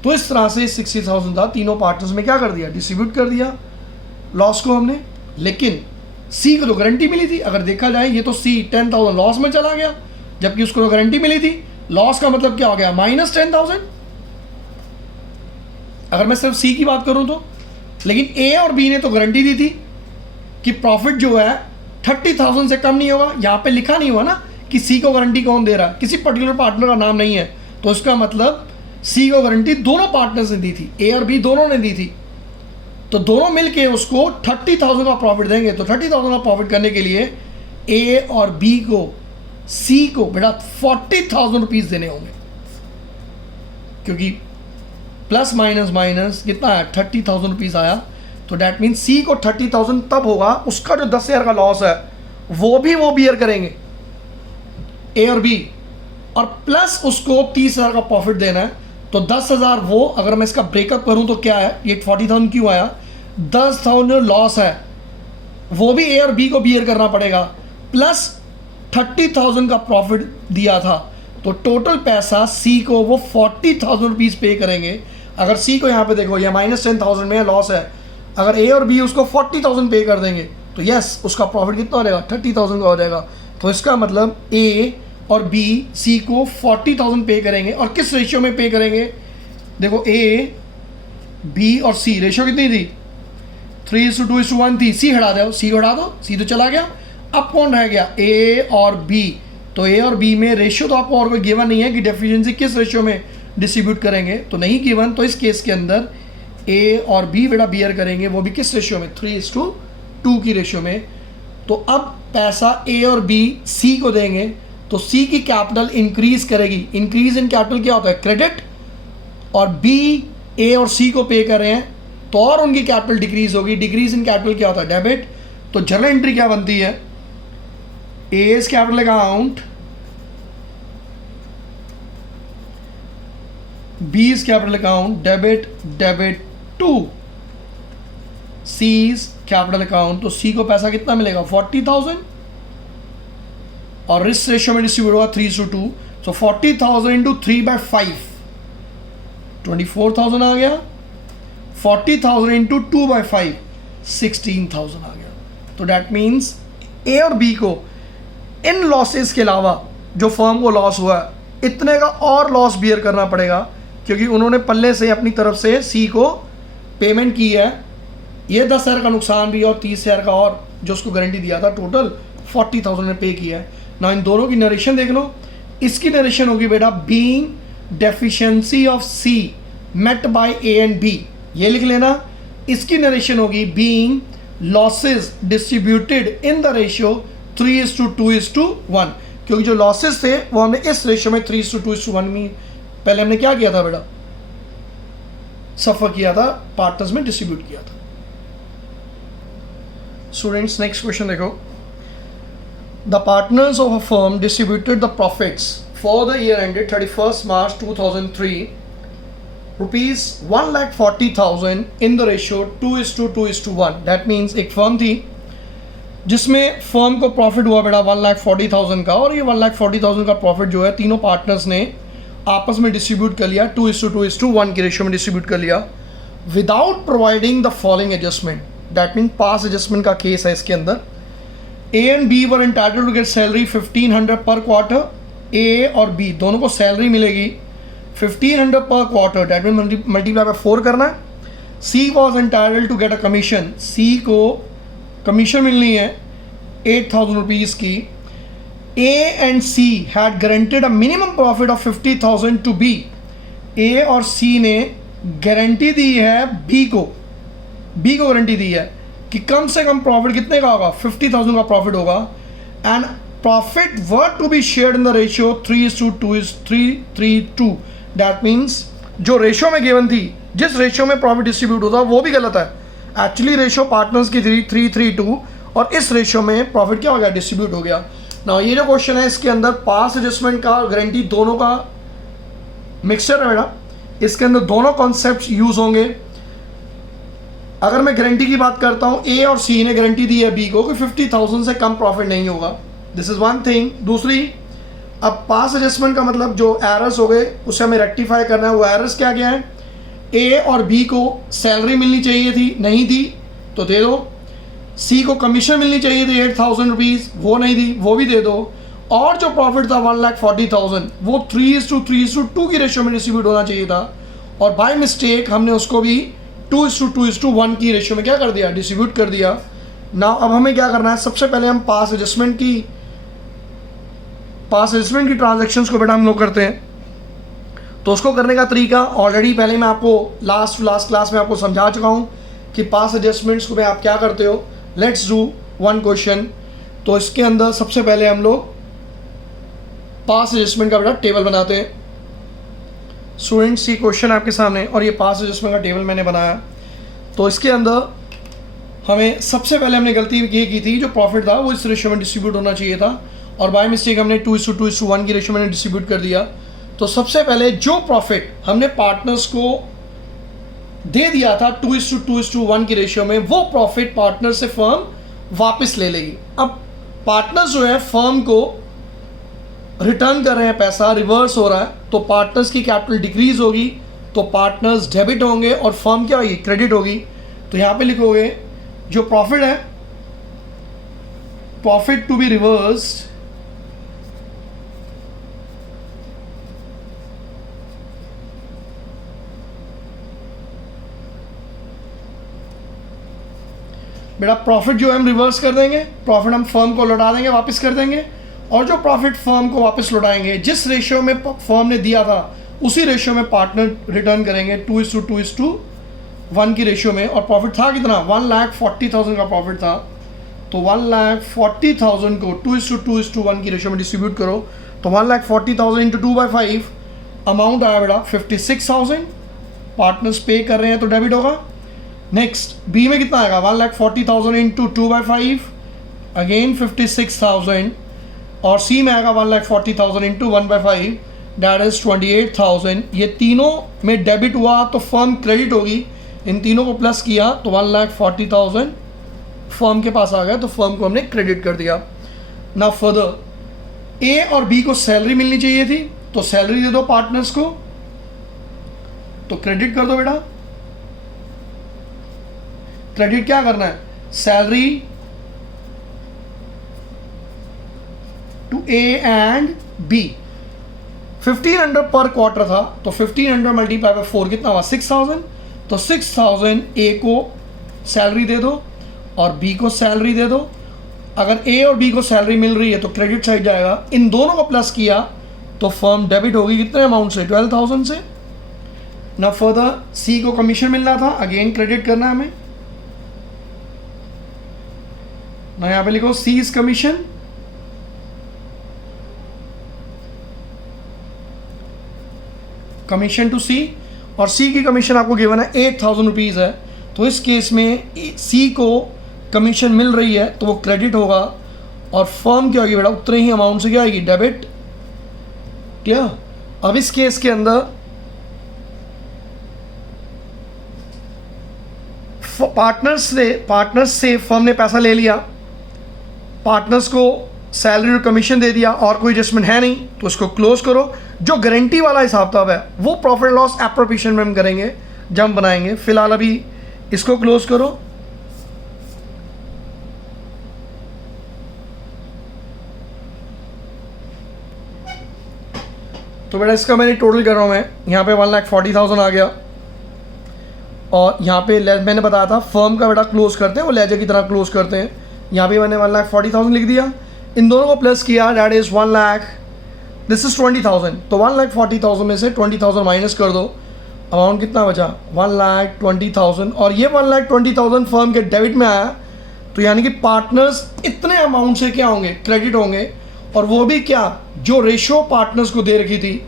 तो इस तरह से 60,000 था, तीनों पार्टनर्स में क्या कर दिया, डिस्ट्रीब्यूट कर दिया लॉस को हमने। लेकिन सी को तो गारंटी मिली थी, अगर देखा जाए ये तो सी 10,000 लॉस में चला गया, जबकि उसको तो गारंटी मिली थी। लॉस का मतलब क्या हो गया, -10,000। अगर मैं सिर्फ सी की बात करूं तो लेकिन ए और बी ने तो गारंटी दी थी कि प्रॉफिट जो है 30,000 से कम नहीं होगा। यहाँ पे लिखा नहीं हुआ ना कि सी को गारंटी कौन दे रहा है, किसी पर्टिकुलर पार्टनर का नाम नहीं है, तो इसका मतलब सी को गारंटी दोनों पार्टनर्स ने दी थी, ए और बी दोनों ने दी थी। तो दोनों मिलके उसको 30,000 का प्रॉफिट देंगे। तो 30,000 का प्रॉफिट करने के लिए ए और बी को सी को बेटा 40,000 रुपीज़ देने होंगे, क्योंकि प्लस माइनस माइनस कितना है 30,000 रुपीज़ आया। तो डैट मीन सी को 30,000 तब होगा, उसका जो 10,000 का लॉस है वो भी वो बियर करेंगे ए और बी, और प्लस उसको 30,000 का प्रॉफिट देना है। तो 10,000 वो, अगर मैं इसका ब्रेकअप करूं तो क्या है, ये 40,000 क्यों आया, 10,000 लॉस है वो भी ए और बी को बियर करना पड़ेगा, प्लस 30,000 का प्रॉफिट दिया था। तो टोटल पैसा सी को वो 40,000 रुपीज़ पे करेंगे। अगर सी को यहाँ पे देखो ये -10,000 में लॉस है, अगर ए और बी उसको 40,000 पे कर देंगे तो यस उसका प्रॉफिट कितना हो जाएगा 30,000 का हो जाएगा। तो इसका मतलब ए और बी सी को 40,000 पे करेंगे। और किस रेशियो में पे करेंगे, देखो ए बी और सी रेशियो कितनी थी 3:2:1 थी। सी हटा दो, सी को हटा दो, सी तो चला गया। अब कौन रह गया ए और बी। तो ए और बी में रेशियो तो आपको और कोई गिवन नहीं है कि डेफिशिएंसी किस रेशियो में डिस्ट्रीब्यूट करेंगे, तो नहीं गिवन। तो इस केस के अंदर ए और बी बेटा बियर करेंगे, वो भी किस रेशियो में 3:2 की रेशियो में। तो अब पैसा ए और बी सी को देंगे तो सी की कैपिटल इंक्रीज करेगी। इंक्रीज इन कैपिटल क्या होता है क्रेडिट, और बी ए और सी को पे कर रहे हैं तो और उनकी कैपिटल डिक्रीज होगी। डिक्रीज इन कैपिटल क्या होता है डेबिट। तो जर्नल एंट्री क्या बनती है, A's capital account, B's capital account, debit to C's capital account. तो सी को पैसा कितना मिलेगा 40,000, और रिस्क रेशियो में डिस्ट्रीब्यूट होगा 3:2। सो 40,000 इंटू 3/5 24,000 आ गया। 40,000 इंटू 2/5 16,000 आ गया। तो डैट मीन्स ए और बी को इन लॉसेस के अलावा जो फर्म को लॉस हुआ है इतने का और लॉस बियर करना पड़ेगा, क्योंकि उन्होंने पल्ले से अपनी तरफ से सी को पेमेंट की है। ये 10,000 का नुकसान भी और 30,000 का और जो उसको गारंटी दिया था, टोटल 40,000 ने पे किया है ना। इन दोनों की नरेशन देख लो। इसकी नरेशन होगी बेटा being deficiency of C met by A and B, ये लिख लेना। इसकी नरेशन होगी being losses distributed in the ratio 3:2:1, क्योंकि जो लॉसेस थे वो हमने इस रेशियो में 3:2:1 में पहले हमने क्या किया था बेटा, सफर किया था, पार्टनर्स में डिस्ट्रीब्यूट किया था। स्टूडेंट्स नेक्स्ट क्वेश्चन देखो। The partners of a firm distributed the profits for the year ended 31st March 2003 rupees 1,40,000 in the ratio 2:2:1। That means एक फर्म थी जिसमें फर्म को प्रॉफिट हुआ बेटा 1,40,000 का, और ये 1,40,000 का प्रॉफिट जो है तीनों पार्टनर्स ने आपस में डिस्ट्रीब्यूट कर लिया 2:2:1 की रेशियो में डिस्ट्रीब्यूट कर लिया without providing the following adjustment. That mean past adjustment का केस है इसके अंदर। A and B were entitled to get salary 1,500 per quarter. ए और बी दोनों को सैलरी मिलेगी 1,500 per quarter, that mean multiply by 4 करना है। C was entitled to get a commission, C को कमीशन मिलनी है 8,000 रुपीज़ की। A and C had guaranteed a minimum profit of 50,000 to be. A और सी ने गारंटी दी है बी को गारंटी दी है कि कम से कम प्रॉफिट कितने का होगा 50,000 का प्रॉफिट होगा, and profit were to be shared in the ratio 3:2:332। That means जो रेशियो में गिवन थी, जिस रेशियो में प्रॉफिट डिस्ट्रीब्यूट होता वो भी गलत है। एक्चुअली रेशियो पार्टनर्स की थी 3:3:2, और इस रेशियो में प्रॉफिट क्या हो गया डिस्ट्रीब्यूट हो गया ना। ये जो क्वेश्चन है इसके अंदर पास एडजस्टमेंट का गारंटी दोनों का मिक्सचर है बेटा, इसके अंदर दोनों कॉन्सेप्ट यूज होंगे। अगर मैं गारंटी की बात करता हूँ, ए और सी ने गारंटी दी है बी को कि 50,000 से कम प्रॉफिट नहीं होगा, दिस इज़ वन थिंग। दूसरी, अब पास एडजस्टमेंट का मतलब जो एरर्स हो गए उसे हमें रेक्टिफाई करना है। वो एरर्स क्या क्या है, ए और बी को सैलरी मिलनी चाहिए थी, नहीं दी तो दे दो। सी को कमीशन मिलनी चाहिए थी 8,000 रुपीज़, वो नहीं दी, वो भी दे दो। और जो प्रॉफिट था 1,40,000 वो 3:2 की रेशियो में डिस्ट्रीब्यूट होना चाहिए था, और बाय मिस्टेक हमने उसको भी 2:2:1 की रेशियो में क्या कर दिया, डिस्ट्रीब्यूट कर दिया। ना अब हमें क्या करना है, सबसे पहले हम पास एडजस्टमेंट की ट्रांजैक्शंस को बेटा हम लोग करते हैं। तो उसको करने का तरीका ऑलरेडी पहले मैं आपको लास्ट क्लास में आपको समझा चुका हूँ कि पास एडजस्टमेंट्स को में आप क्या करते हो। Let's do one question. तो इसके अंदर सबसे पहले हम लोग पास एडजस्टमेंट का बेटा टेबल बनाते हैं। स्टूडेंट्स ये क्वेश्चन आपके सामने और ये पास एडजस्टमेंट का टेबल मैंने बनाया। तो इसके अंदर हमें सबसे पहले हमने गलती ये की थी, जो प्रॉफिट था वो इस रेशियो में डिस्ट्रीब्यूट होना चाहिए था और बाय मिस्टेक हमने 2:2:1 की रेशियो में डिस्ट्रीब्यूट कर दिया। तो सबसे पहले जो प्रॉफिट हमने पार्टनर्स को दे दिया था 2:2:1 की रेशियो में, वो प्रॉफिट पार्टनर से फर्म वापस ले लेगी। अब पार्टनर्स जो है फर्म को रिटर्न कर रहे हैं, पैसा रिवर्स हो रहा है, तो पार्टनर्स की कैपिटल डिक्रीज होगी, तो पार्टनर्स डेबिट होंगे और फर्म क्या होगी, क्रेडिट होगी। तो यहाँ पे लिखोगे जो प्रॉफिट है, प्रॉफिट टू बी रिवर्स्ड बेटा प्रॉफिट जो हम रिवर्स कर देंगे, प्रॉफिट हम फर्म को लौटा देंगे, वापस कर देंगे। और जो प्रॉफिट फर्म को वापस लौटाएंगे, जिस रेशियो में फर्म ने दिया था उसी रेशियो में पार्टनर रिटर्न करेंगे 2:2:1 की रेशियो में। और प्रॉफिट था कितना, 1,40,000 का प्रॉफिट था। तो 1,40,000 को 2:2:1 की रेशियो में डिस्ट्रीब्यूट करो, तो 1,40,000 इंटू 2/5 अमाउंट आया बेटा 56,000। पार्टनर्स पे कर रहे हैं तो डेबिट होगा। नेक्स्ट बी में कितना आएगा, 1,40,000 इंटू 2/5 अगेन 56,000। और सी में आएगा 1,40,000 इंटू 1/5 दैट इज 28,000। ये तीनों में डेबिट हुआ तो फर्म क्रेडिट होगी, इन तीनों को प्लस किया तो 1,40,000 फर्म के पास आ गया, तो फर्म को हमने क्रेडिट कर दिया। ना फर्दर ए और बी को सैलरी मिलनी चाहिए थी, तो सैलरी दे दो पार्टनर्स को, तो क्रेडिट कर दो बेटा। क्रेडिट क्या करना है, salary to A and B. 1,500 per quarter था, तो 1,500 मल्टीप्लाई बाय 4 कितना हुआ, 6,000। तो 6,000 ए को सैलरी दे दो और बी को सैलरी दे दो। अगर ए और बी को सैलरी मिल रही है तो क्रेडिट साइड जाएगा, इन दोनों को प्लस किया तो फर्म डेबिट होगी कितने अमाउंट से, 12,000 से। ना फर्दर सी को कमीशन मिलना था, अगेन क्रेडिट करना है हमें। ना यहाँ पे लिखो सी इज कमीशन, कमीशन टू सी, और सी की कमीशन आपको गिवन है 8,000 रुपीज़ है। तो इस केस में सी को कमीशन मिल रही है तो वो क्रेडिट होगा और फर्म क्या होगी बेटा, उतने ही अमाउंट से क्या आएगी, डेबिट। क्लियर। अब इस केस के अंदर पार्टनर्स से फर्म ने पैसा ले लिया, पार्टनर्स को सैलरी और कमीशन दे दिया और कोई एडजस्टमेंट है नहीं, तो उसको क्लोज करो। जो गारंटी वाला हिसाब किताब है वो प्रॉफिट लॉस एप्रोप्रिएशन में हम करेंगे जब हम बनाएंगे। फिलहाल अभी इसको क्लोज करो। तो बेटा इसका मैंने टोटल कर रहा हूँ मैं, यहाँ पे 1,40,000 आ गया और यहाँ पे मैंने बताया था फर्म का बेटा क्लोज करते हैं, वो लेजर की तरह क्लोज करते हैं। यहाँ पे मैंने 1,40,000 लिख दिया, इन दोनों को प्लस किया, that is 1 lakh, this is 20,000। तो 1,40,000 में से 20,000 माइनस कर दो, अमाउंट कितना बचा, 1,20,000। और ये 1,20,000 फर्म के डेबिट में आया, तो यानी कि पार्टनर्स इतने अमाउंट से क्या होंगे, क्रेडिट होंगे। और वो भी क्या, जो रेशियो पार्टनर्स को दे रखी थी,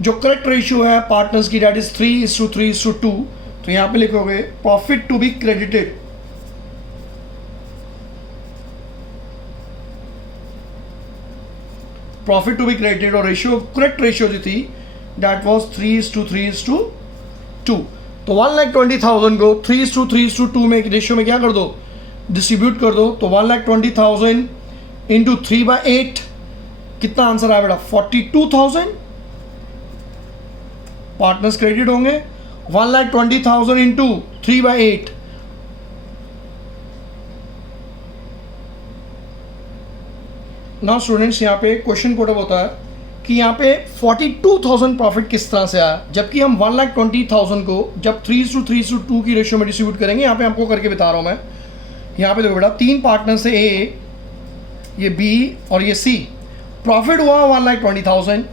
जो करेक्ट रेशियो है पार्टनर्स की, डैट इज़ 3:3:2। तो यहाँ पे लिखोगे profit to be credited, profit to be credited, और रेशियो करेक्ट रेशियो जो थी दैट वाज 3:3:2। तो 1,20,000 को 3:3:2 में रेशियो में क्या कर दो, डिस्ट्रीब्यूट कर दो। तो 1,20,000 इंटू 3/8 कितना आंसर आया बेटा, 42,000 पार्टनर्स क्रेडिट होंगे। 1,20,000 इंटू 3/8 नाउ स्टूडेंट्स यहाँ पे क्वेश्चन पुटअप होता है कि यहाँ पे 42,000 प्रॉफिट किस तरह से आया, जबकि हम 1,20,000 को जब 3:2 की रेशियो में डिस्ट्रीब्यूट करेंगे। यहाँ पे आपको करके बता रहा हूँ मैं। यहाँ पे देखो बेटा, 3 पार्टनर्स है, ए, ये बी और ये सी। प्रॉफिट हुआ 1,20,000।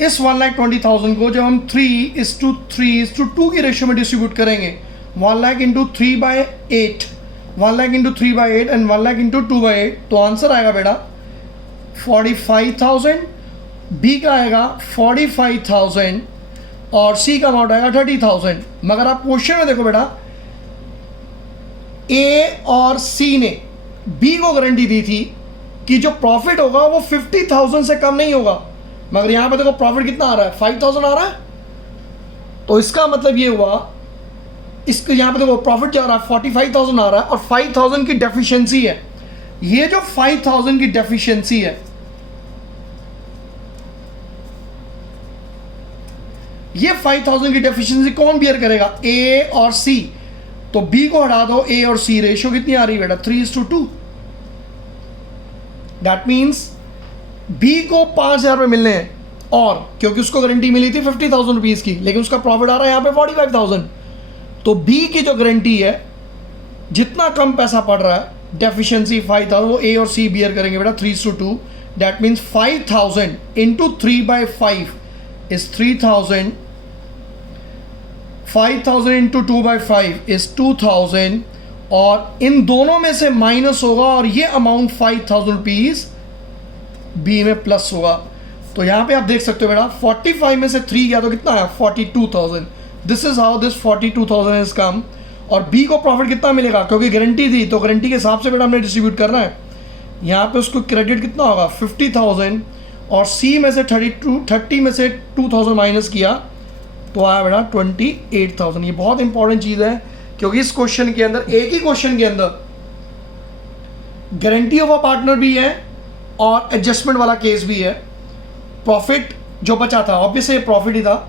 इस 1,20,000 को जब हम 3:3:2 की रेशियो में डिस्ट्रीब्यूट करेंगे, 1 lakh into 3/8, 1 lakh into 3/8 and 1 lakh into 2/8, तो आंसर आएगा बेटा 45,000। बी का आएगा 45,000 और सी का अमाउंट आएगा 30,000। मगर आप क्वेश्चन में देखो बेटा, ए और सी ने बी को गारंटी दी थी कि जो प्रॉफिट होगा वो 50,000 से कम नहीं होगा, मगर यहां पे देखो प्रॉफिट कितना आ रहा है, 5,000 आ रहा है। तो इसका मतलब ये हुआ, इसके यहां पे देखो प्रॉफिट जा रहा है 45,000 आ रहा है और 5,000 की डेफिशिएंसी है। ये जो 5,000 की डेफिशिएंसी है, ये 5,000 की डेफिशिएंसी कौन बियर करेगा, ए और सी। तो बी को हटा दो, ए और सी, रेशियो कितनी आ रही है बेटा, 3:2। दैट मीन्स बी को 5,000 रुपये मिलने हैं, और क्योंकि उसको गारंटी मिली थी 50,000 रुपीज़ की, लेकिन उसका प्रॉफिट आ रहा है यहाँ पे 45,000। तो बी की जो गारंटी है, जितना कम पैसा पड़ रहा है, डेफिशिएंसी 5,000, वो ए और सी बियर करेंगे बेटा 3:2। That means 5,000 into 3/5 is 3,000, 5,000 into 2/5 is 2,000, और इन दोनों में से माइनस होगा और ये अमाउंट 5,000 रुपीज़ बी में प्लस होगा। तो यहाँ पे आप देख सकते हो बेटा, 45 में से 3 गया तो कितना आया, 42,000। This is how this 42,000 is come. और बी को प्रॉफिट कितना मिलेगा, क्योंकि गारंटी थी, तो गारंटी के हिसाब से बेटा हमने डिस्ट्रीब्यूट करना है। यहाँ पे उसको क्रेडिट कितना होगा, 50,000, और सी में से 30 में से 2,000 माइनस किया तो आया बेटा 28,000। ये बहुत इंपॉर्टेंट चीज़ है, क्योंकि इस क्वेश्चन के अंदर, एक ही क्वेश्चन के अंदर गारंटी ऑफ अ पार्टनर भी है और एडजस्टमेंट वाला केस भी है। प्रॉफिट जो बचा था, ऑब्वियसली ये प्रॉफिट ही था,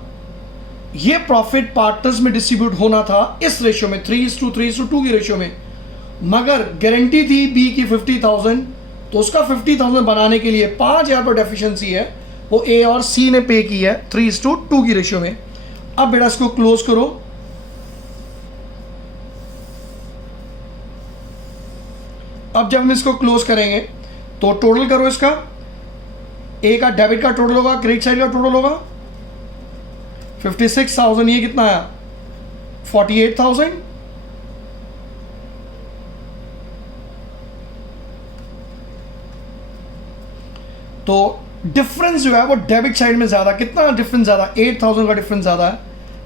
ये प्रॉफिट पार्टनर्स में डिस्ट्रीब्यूट होना था इस रेशियो में, 3:3:2 की रेशियो में, मगर गारंटी थी बी की 50,000। तो उसका 50,000 बनाने के लिए 5,000 पर डेफिशिएंसी है, वो ए और सी ने पे की है 3:2 की रेशियो में। अब बेटा इसको क्लोज करो। अब जब हम इसको क्लोज करेंगे तो टोटल करो इसका, ए का डेबिट का टोटल होगा, क्रेडिट साइड का टोटल होगा 56,000, ये कितना आया 48,000। तो डिफरेंस जो है वो डेबिट साइड में ज़्यादा, कितना डिफरेंस ज़्यादा, 8,000 का डिफरेंस ज़्यादा है।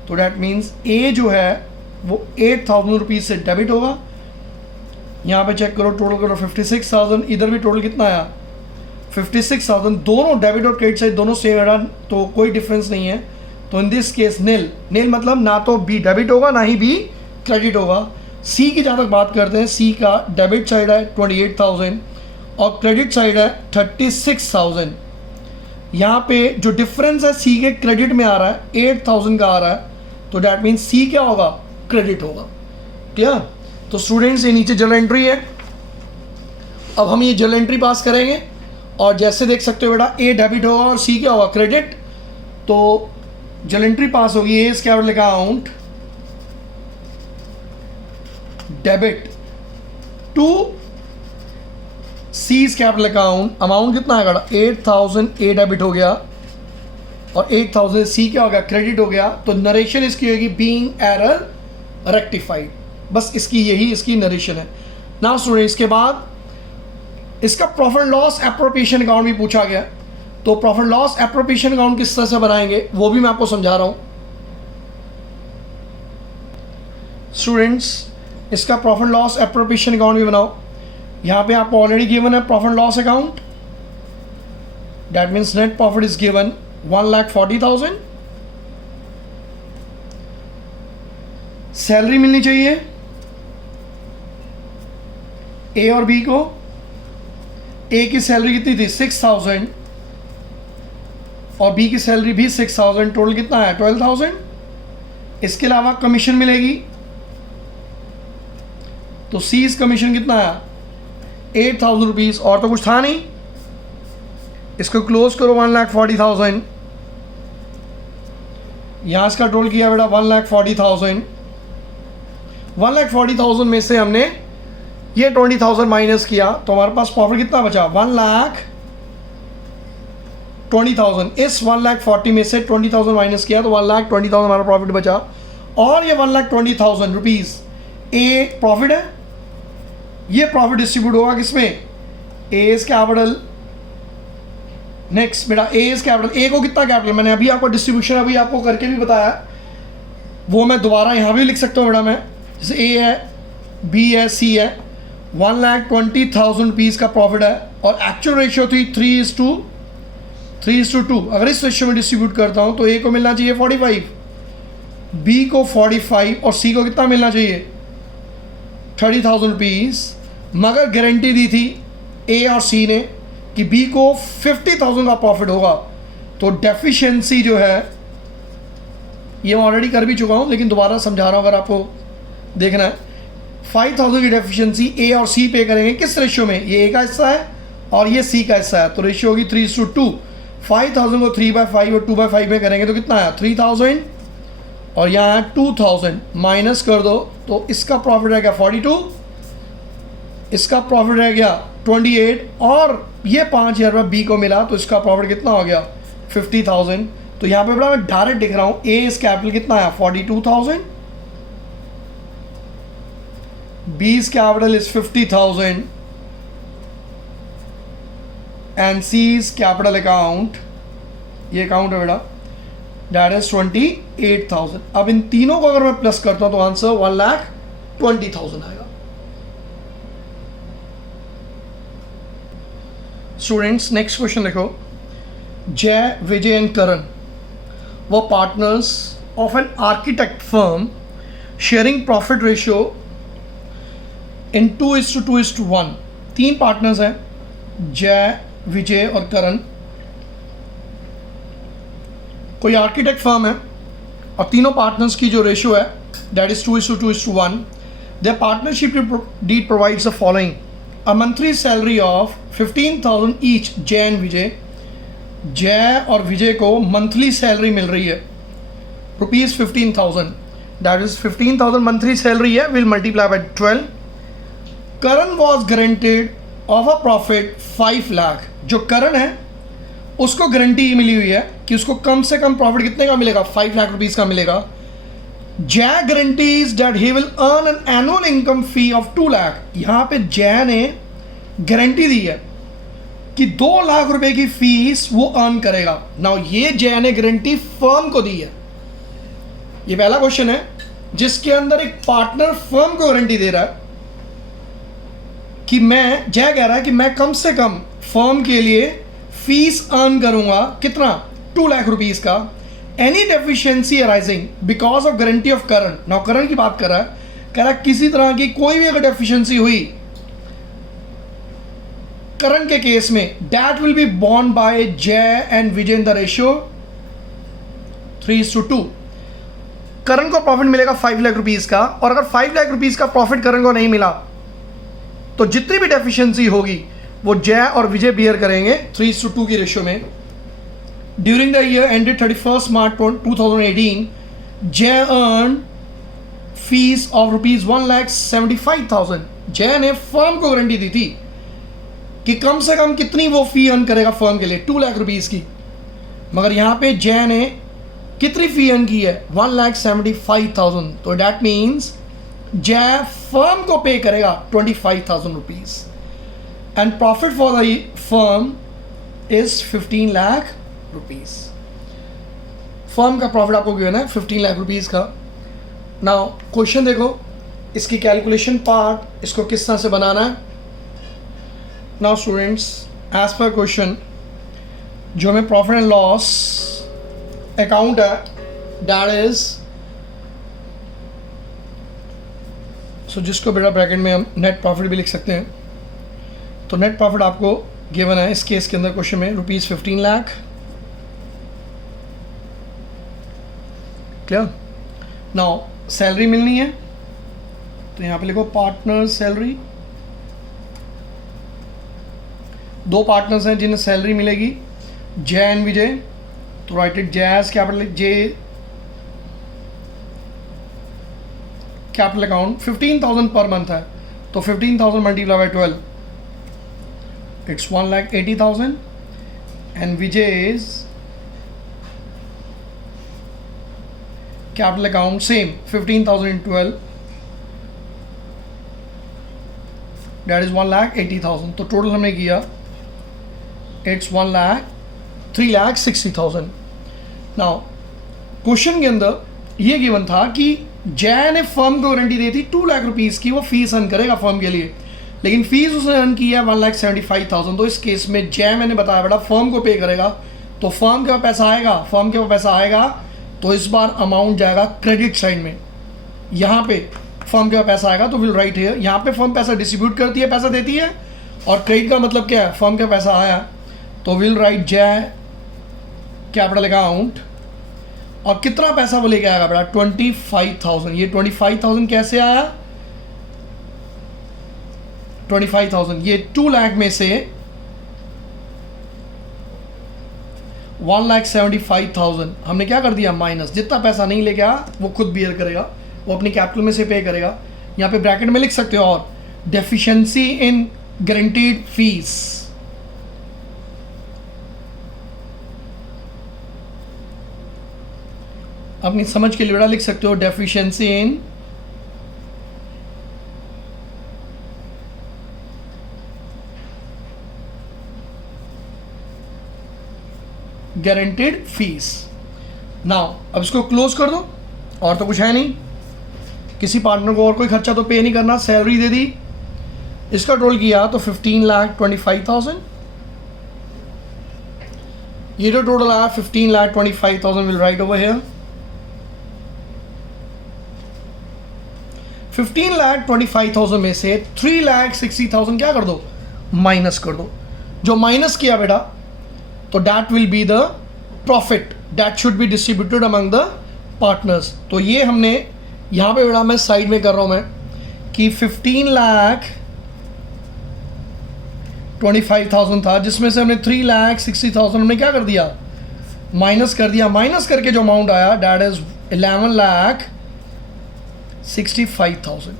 तो डैट मीन्स ए जो है वो 8,000 रुपीज़ से डेबिट होगा। यहाँ पे चेक करो, टोटल करो 56,000, इधर भी टोटल कितना आया 56,000, दोनों डेबिट और क्रेडिट साइड दोनों सेम है, तो कोई डिफरेंस नहीं है। तो इन दिस केस नील, नील मतलब ना तो बी डेबिट होगा ना ही बी क्रेडिट होगा। सी की जहाँ तक बात करते हैं, सी का डेबिट साइड है 28,000 और क्रेडिट साइड है 36,000। यहाँ पे जो डिफरेंस है सी के क्रेडिट में आ रहा है, 8,000 का आ रहा है, तो डैट मीन्स सी क्या होगा, क्रेडिट होगा। क्लियर? तो स्टूडेंट्स ये नीचे जर्नल एंट्री है। अब हम ये जर्नल एंट्री पास करेंगे और जैसे देख सकते हो बेटा, ए डेबिट होगा और सी क्या होगा, क्रेडिट। तो जर्नल एंट्री पास होगी, ए इसके ऊपर लिखा amount debit to C capital account, amount कितना आएगा 8,000, ए डेबिट हो गया और 8,000 सी क्या हो गया, क्रेडिट हो गया। तो नरेशन इसकी होगी बीइंग एरर रेक्टिफाइड, बस इसकी यही इसकी नरेशन है। ना स्टूडेंट, इसके बाद इसका प्रॉफिट लॉस एप्रोप्रिएशन अकाउंट भी पूछा गया। तो प्रॉफिट लॉस एप्रोप्रिएशन अकाउंट किस तरह से बनाएंगे वो भी मैं आपको समझा रहा हूं। स्टूडेंट्स, इसका प्रॉफिट लॉस एप्रोप्रिएशन अकाउंट भी बनाओ। यहाँ पे आपको ऑलरेडी गिवन है profit loss account, that means net profit is given 1,40,000। Salary मिलनी चाहिए ए और बी को। ए की सैलरी कितनी थी 6,000 और बी की सैलरी भी 6,000, टोटल कितना है 12,000। इसके अलावा कमीशन मिलेगी, तो सी कमीशन कितना है 8,000 रुपीज़, और तो कुछ था नहीं। इसको क्लोज करो 1,40,000, यहाँ से कंट्रोल किया बेटा 1,40,000, 1,40,000 में से हमने ये 20,000 माइनस किया तो हमारे पास प्रॉफिट कितना बचा 1,20,000। इस 1,40,000 में से 20,000 माइनस किया तो 1,20,000 हमारा प्रॉफिट बचा, और ये 1,20,000 रुपीज़ ए प्रॉफिट है। ये प्रॉफिट डिस्ट्रीब्यूट होगा किसमें, एज कैपिटल। नेक्स्ट बेटा एज कैपिटल, ए को कितना कैपिटल, मैंने अभी आपको डिस्ट्रीब्यूशन अभी आपको करके भी बताया, वो मैं दोबारा यहाँ भी लिख सकता हूँ बेटा। मैं जैसे ए है, बी है, सी है, 1,20,000 रुपीज़ का प्रॉफिट है और एक्चुअल रेशियो थी 3:2। अगर इस रेशियो में डिस्ट्रीब्यूट करता हूँ तो ए को मिलना चाहिए 45, बी को 45 और सी को कितना मिलना चाहिए 30,000 रुपीज़। मगर गारंटी दी थी ए और सी ने कि बी को 50,000 का प्रॉफिट होगा, तो डेफिशिएंसी जो है ये मैं ऑलरेडी कर भी चुका हूँ लेकिन दोबारा समझा रहा हूँ अगर आपको देखना है। 5,000 की डेफिशिएंसी ए और सी पे करेंगे किस रेशियो में, ये ए का हिस्सा है और ये सी का हिस्सा है, तो रेशियो होगी 3:2। 5,000 को 3/5 और 2/5 में करेंगे तो कितना आया 3,000, और यहाँ 2,000 माइनस कर दो तो इसका प्रॉफिट रह गया 42, इसका प्रॉफिट रह गया 28, और ये 5,000 रुपये बी को मिला तो इसका प्रॉफिट कितना हो गया 50,000। तो यहाँ पे बड़ा मैं डायरेक्ट दिख रहा हूँ, ए इस कैपिटल कितना आया 42,000, B is capital is 50,000 and C is capital account, ये अकाउंट है बेटा दैट इज 28,000। अब इन तीनों को अगर मैं प्लस करता हूं तो आंसर 1,20,000 आएगा। स्टूडेंट्स नेक्स्ट क्वेश्चन देखो, Jay, Vijay and Karan were partners of an architect firm sharing profit ratio in 2:2:1। तीन पार्टनर्स हैं जय, विजय और करण, कोई आर्किटेक्ट फर्म है और तीनों पार्टनर्स की जो रेशियो है that is 2:2:1। There partnership deed provides the following, a monthly salary of 15,000 each Jay and Vijay. Jay और विजय को मंथली सैलरी मिल रही है rupees 15,000, that is 15,000 monthly salary है, will multiply by 12। Karan was guaranteed of a profit 5 lakh. जो करण है उसको गारंटी मिली हुई है कि उसको कम से कम प्रॉफिट कितने का मिलेगा 5 लाख रुपीज़ का मिलेगा। जय guarantees that he will earn an annual income fee of 2 lakh. यहाँ पे जय ने गारंटी दी है कि 2 लाख रुपए की फीस वो अर्न करेगा। नाउ ये जय ने गारंटी फर्म को दी है, ये पहला क्वेश्चन है जिसके अंदर एक पार्टनर फर्म को गारंटी दे रहा है कि मैं, जय कह रहा है कि मैं कम से कम फर्म के लिए फीस अर्न करूंगा कितना 2 लाख रुपीस का। Any deficiency arising because of guarantee of Karan. Now Karan की बात कर रहा है, कह रहा है किसी तरह की कोई भी अगर डेफिशिएंसी हुई करण के केस में, that will be borne by Jay and Vijay in the ratio 3:2। Karan को प्रॉफिट मिलेगा 5 लाख रुपीस का, और अगर 5 लाख रुपीस का प्रॉफिट करण को नहीं मिला तो जितनी भी डेफिशिएंसी होगी वो जय और विजय बियर करेंगे 3:2 की रेशियो में। ड्यूरिंग द ईयर एंडेड 31 मार्च 2018, जय अर्न फीस ऑफ रुपीज 1,75,000। जय ने फर्म को गारंटी दी थी कि कम से कम कितनी वो फी अर्न करेगा फर्म के लिए 2 लाख रुपीस की, मगर यहाँ पे जय ने कितनी फी अर्न की है 1,75,000। तो डैट मीन्स जय फर्म को पे करेगा 25,000 rupees and profit for the firm is 15 lakh rupees. Firm का प्रॉफिट आपको गिवन है 15 लाख रुपीज का। नाउ क्वेश्चन देखो, इसकी कैलकुलेशन पार्ट इसको किस तरह से बनाना है। Now students as per question जो हमें प्रॉफिट एंड लॉस अकाउंट है दैट इज, सो जिसको बेटा ब्रैकेट में हम नेट प्रॉफिट भी लिख सकते हैं। तो नेट प्रॉफिट आपको गिवन है इस केस के अंदर क्वेश्चन में rupees 15 lakh. Clear. Now salary मिलनी है तो यहाँ पे लिखो पार्टनर सैलरी, दो पार्टनर्स हैं जिन्हें सैलरी मिलेगी, जय एंड विजय, तो write it Jay as capital J capital account 15,000 per month है, तो 15,000 multiply by 12 it's 1,80,000 and Vijay is capital account same 15,000 in 12 that is 1,80,000, तो टोटल हमने किया इट्स 3,60,000। नाउ क्वेश्चन के अंदर ये गिवन था कि जय ने फर्म को गारंटी दी थी 2 लाख रुपीज़ की, वो फीस अर्न करेगा फर्म के लिए, लेकिन फीस उसने अर्न की है 1,75,000। तो इस केस में जय मैंने बताया बेटा फर्म को पे करेगा, तो फर्म के पास पैसा आएगा, फर्म के पास पैसा आएगा तो इस बार अमाउंट जाएगा क्रेडिट साइड में, यहाँ पे फर्म के पास पैसा आएगा तो विल राइट हियर, यहाँ पे फर्म पैसा डिस्ट्रीब्यूट करती है, पैसा देती है, और क्रेडिट का मतलब क्या है, फर्म के पैसा आया तो विल राइट जय कैपिटल अकाउंट, और कितना पैसा वो लेके आएगा बेटा 25,000। ये 25,000 कैसे आया, 25,000 ये 2 लाख में से 1,75,000 हमने क्या कर दिया माइनस, जितना पैसा नहीं लेके आया वो खुद बियर करेगा, वो अपनी कैपिटल में से पे करेगा। यहाँ पे ब्रैकेट में लिख सकते हो और डेफिशिएंसी इन गारंटीड फीस, अपनी समझ के लिए बेटा लिख सकते हो deficiency in guaranteed fees. Now अब इसको क्लोज कर दो, और तो कुछ है नहीं, किसी पार्टनर को और कोई खर्चा तो पे नहीं करना, सैलरी दे दी, इसका टोटल किया तो 15,25,000, ये जो टोटल आया 15,25,000 विल राइट ओवर हियर। 15,25,000 में से 3,60,000 क्या कर दो, माइनस कर दो। जो माइनस किया बेटा तो that will be the profit that should be distributed among the partners. तो ये हमने यहाँ पे बेटा मैं साइड में कर रहा हूँ मैं कि 15,25,000 था, जिसमें से हमने 3,60,000 हमने क्या कर दिया, माइनस कर दिया। माइनस करके जो अमाउंट आया दैट इज 11,65,000।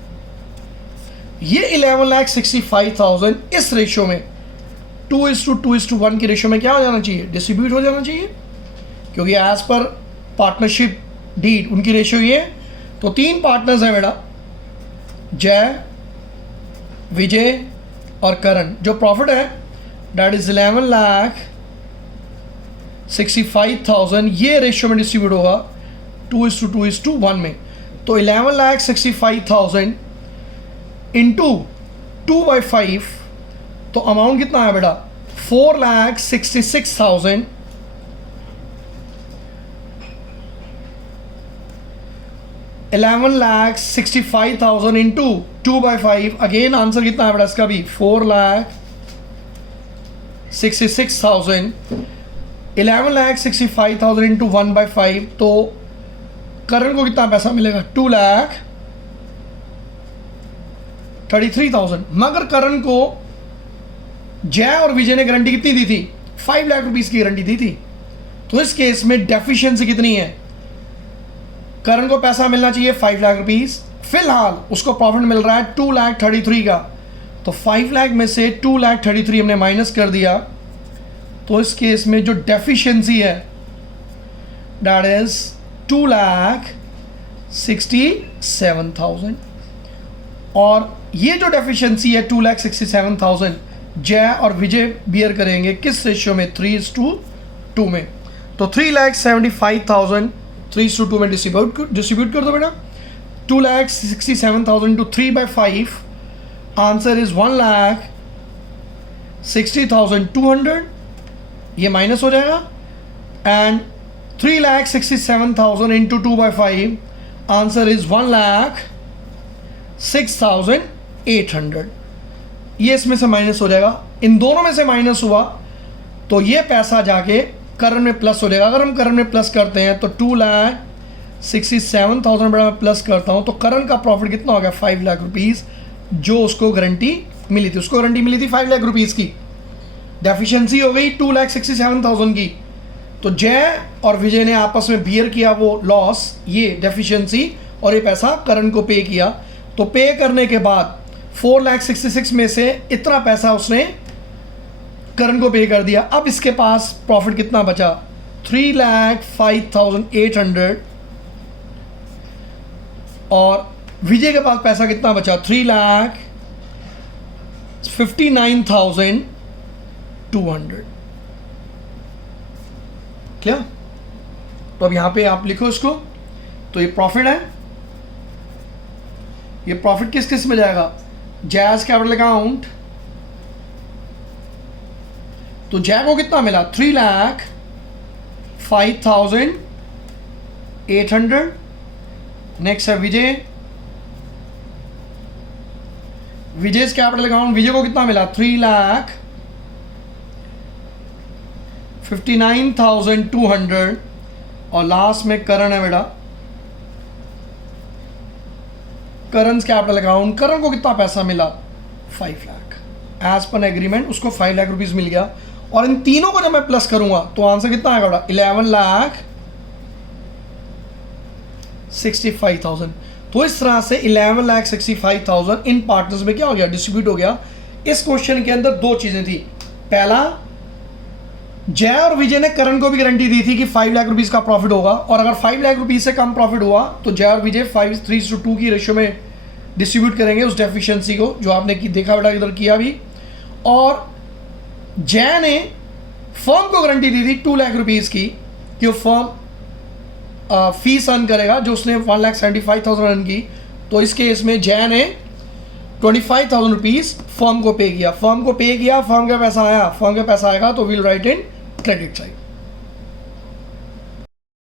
ये 11,65,000 इस रेशियो में 2:2:1 की रेशियो में क्या हो जाना चाहिए, डिस्ट्रीब्यूट हो जाना चाहिए, क्योंकि एज पर पार्टनरशिप डीड उनकी रेशियो ये। तो 3 पार्टनर्स हैं बेटा, जय, विजय और करण। जो प्रॉफिट है दैट इज 11,65,000, ये रेशियो में डिस्ट्रीब्यूट होगा 2:2:1 में। तो 11,65,000 इंटू 2/5, तो अमाउंट कितना है बेटा 4,66,000 11,65,000 इंटू 2/5, अगेन आंसर कितना है बेटा इसका भी 4,66,000। 11,65,000 इंटू 1/5, तो करण को कितना पैसा मिलेगा 2,33,000। मगर करण को जय और विजय ने गारंटी कितनी दी थी, 5 लाख रुपीस की गारंटी दी थी। तो इस केस में डेफिशिएंसी कितनी है, करण को पैसा मिलना चाहिए 5 लाख रुपीस, फिलहाल उसको प्रॉफिट मिल रहा है 2,33,000 का, तो 5 लाख में से 2,33,000 हमने माइनस कर दिया। तो इस केस में जो डेफिशिएंसी है दैट इज 2,67,000, और ये जो डेफिशिएंसी है 2,67,000 जय और विजय बियर करेंगे किस रेशियो में, 3:2 में। तो 3,75,000 3:2 में डिस्ट्रीब्यूट कर दो बेटा। 2,67,000 इंटू 3/5, आंसर इज 1,60,200, ये माइनस हो जाएगा। एंड 3,67,000 इंटू 2/5, आंसर इज 1,06,800, ये इसमें से माइनस हो जाएगा। इन दोनों में से माइनस हुआ तो ये पैसा जाके करण में प्लस हो जाएगा। अगर हम करण में प्लस करते हैं तो 2,67,000 बड़ा मैं प्लस करता हूँ, तो करण का प्रॉफिट कितना हो गया 5 लाख रुपीज़, जो उसको गारंटी मिली थी। उसको गारंटी मिली थी 5 लाख रुपीज़ की, डेफिशिएंसी हो गई 2,67,000 की। तो जय और विजय ने आपस में बियर किया वो लॉस, ये डेफिशिएंसी, और ये पैसा करण को पे किया। तो पे करने के बाद 4,66,000 में से इतना पैसा उसने करण को पे कर दिया। अब इसके पास प्रॉफिट कितना बचा? 3,05,800। और विजय के पास पैसा कितना बचा? 3,59,200। क्लियर? तो अब यहां पे आप लिखो इसको। तो ये प्रॉफिट है, ये प्रॉफिट किस किस में जाएगा? Jazz capital account. तो जय को कितना मिला? 3,05,800। नेक्स्ट है विजय, विजय कैपिटल अकाउंट। विजय को कितना मिला? 3,59,200। और लास्ट में करण है बेटा, करण कैपिटल अकाउंट। करण को कितना पैसा मिला? 5 लाख। एज पर एग्रीमेंट उसको 5 लाख रुपीज मिल गया। और इन तीनों को जब मैं प्लस करूंगा तो आंसर कितना आएगा बेटा? 11,65,000। तो इस तरह से 11,65,000 इन पार्टनर्स में क्या हो गया? डिस्ट्रीब्यूट हो गया। इस क्वेश्चन के अंदर दो चीजें थी। पहला, जय और विजय ने करण को भी गारंटी दी थी कि 5 लाख रुपीज का प्रॉफिट होगा, और अगर 5 लाख रुपीज से कम प्रॉफिट हुआ तो जय और विजय 5:3 की रेशियो में डिस्ट्रीब्यूट करेंगे उस डेफिशिएंसी को, जो आपने देखा बेटा इधर किया भी। और जय ने फर्म को गारंटी दी थी 2 लाख रुपीज की कि वो फर्म फीस अर्न करेगा, जो उसने 1,75,000 अर्न की। तो इस केस में जय ने 25,000 रुपीज फर्म को पे किया। फर्म को पे किया, फर्म का पैसा आया, फर्म का पैसा आएगा तो will write in credit side.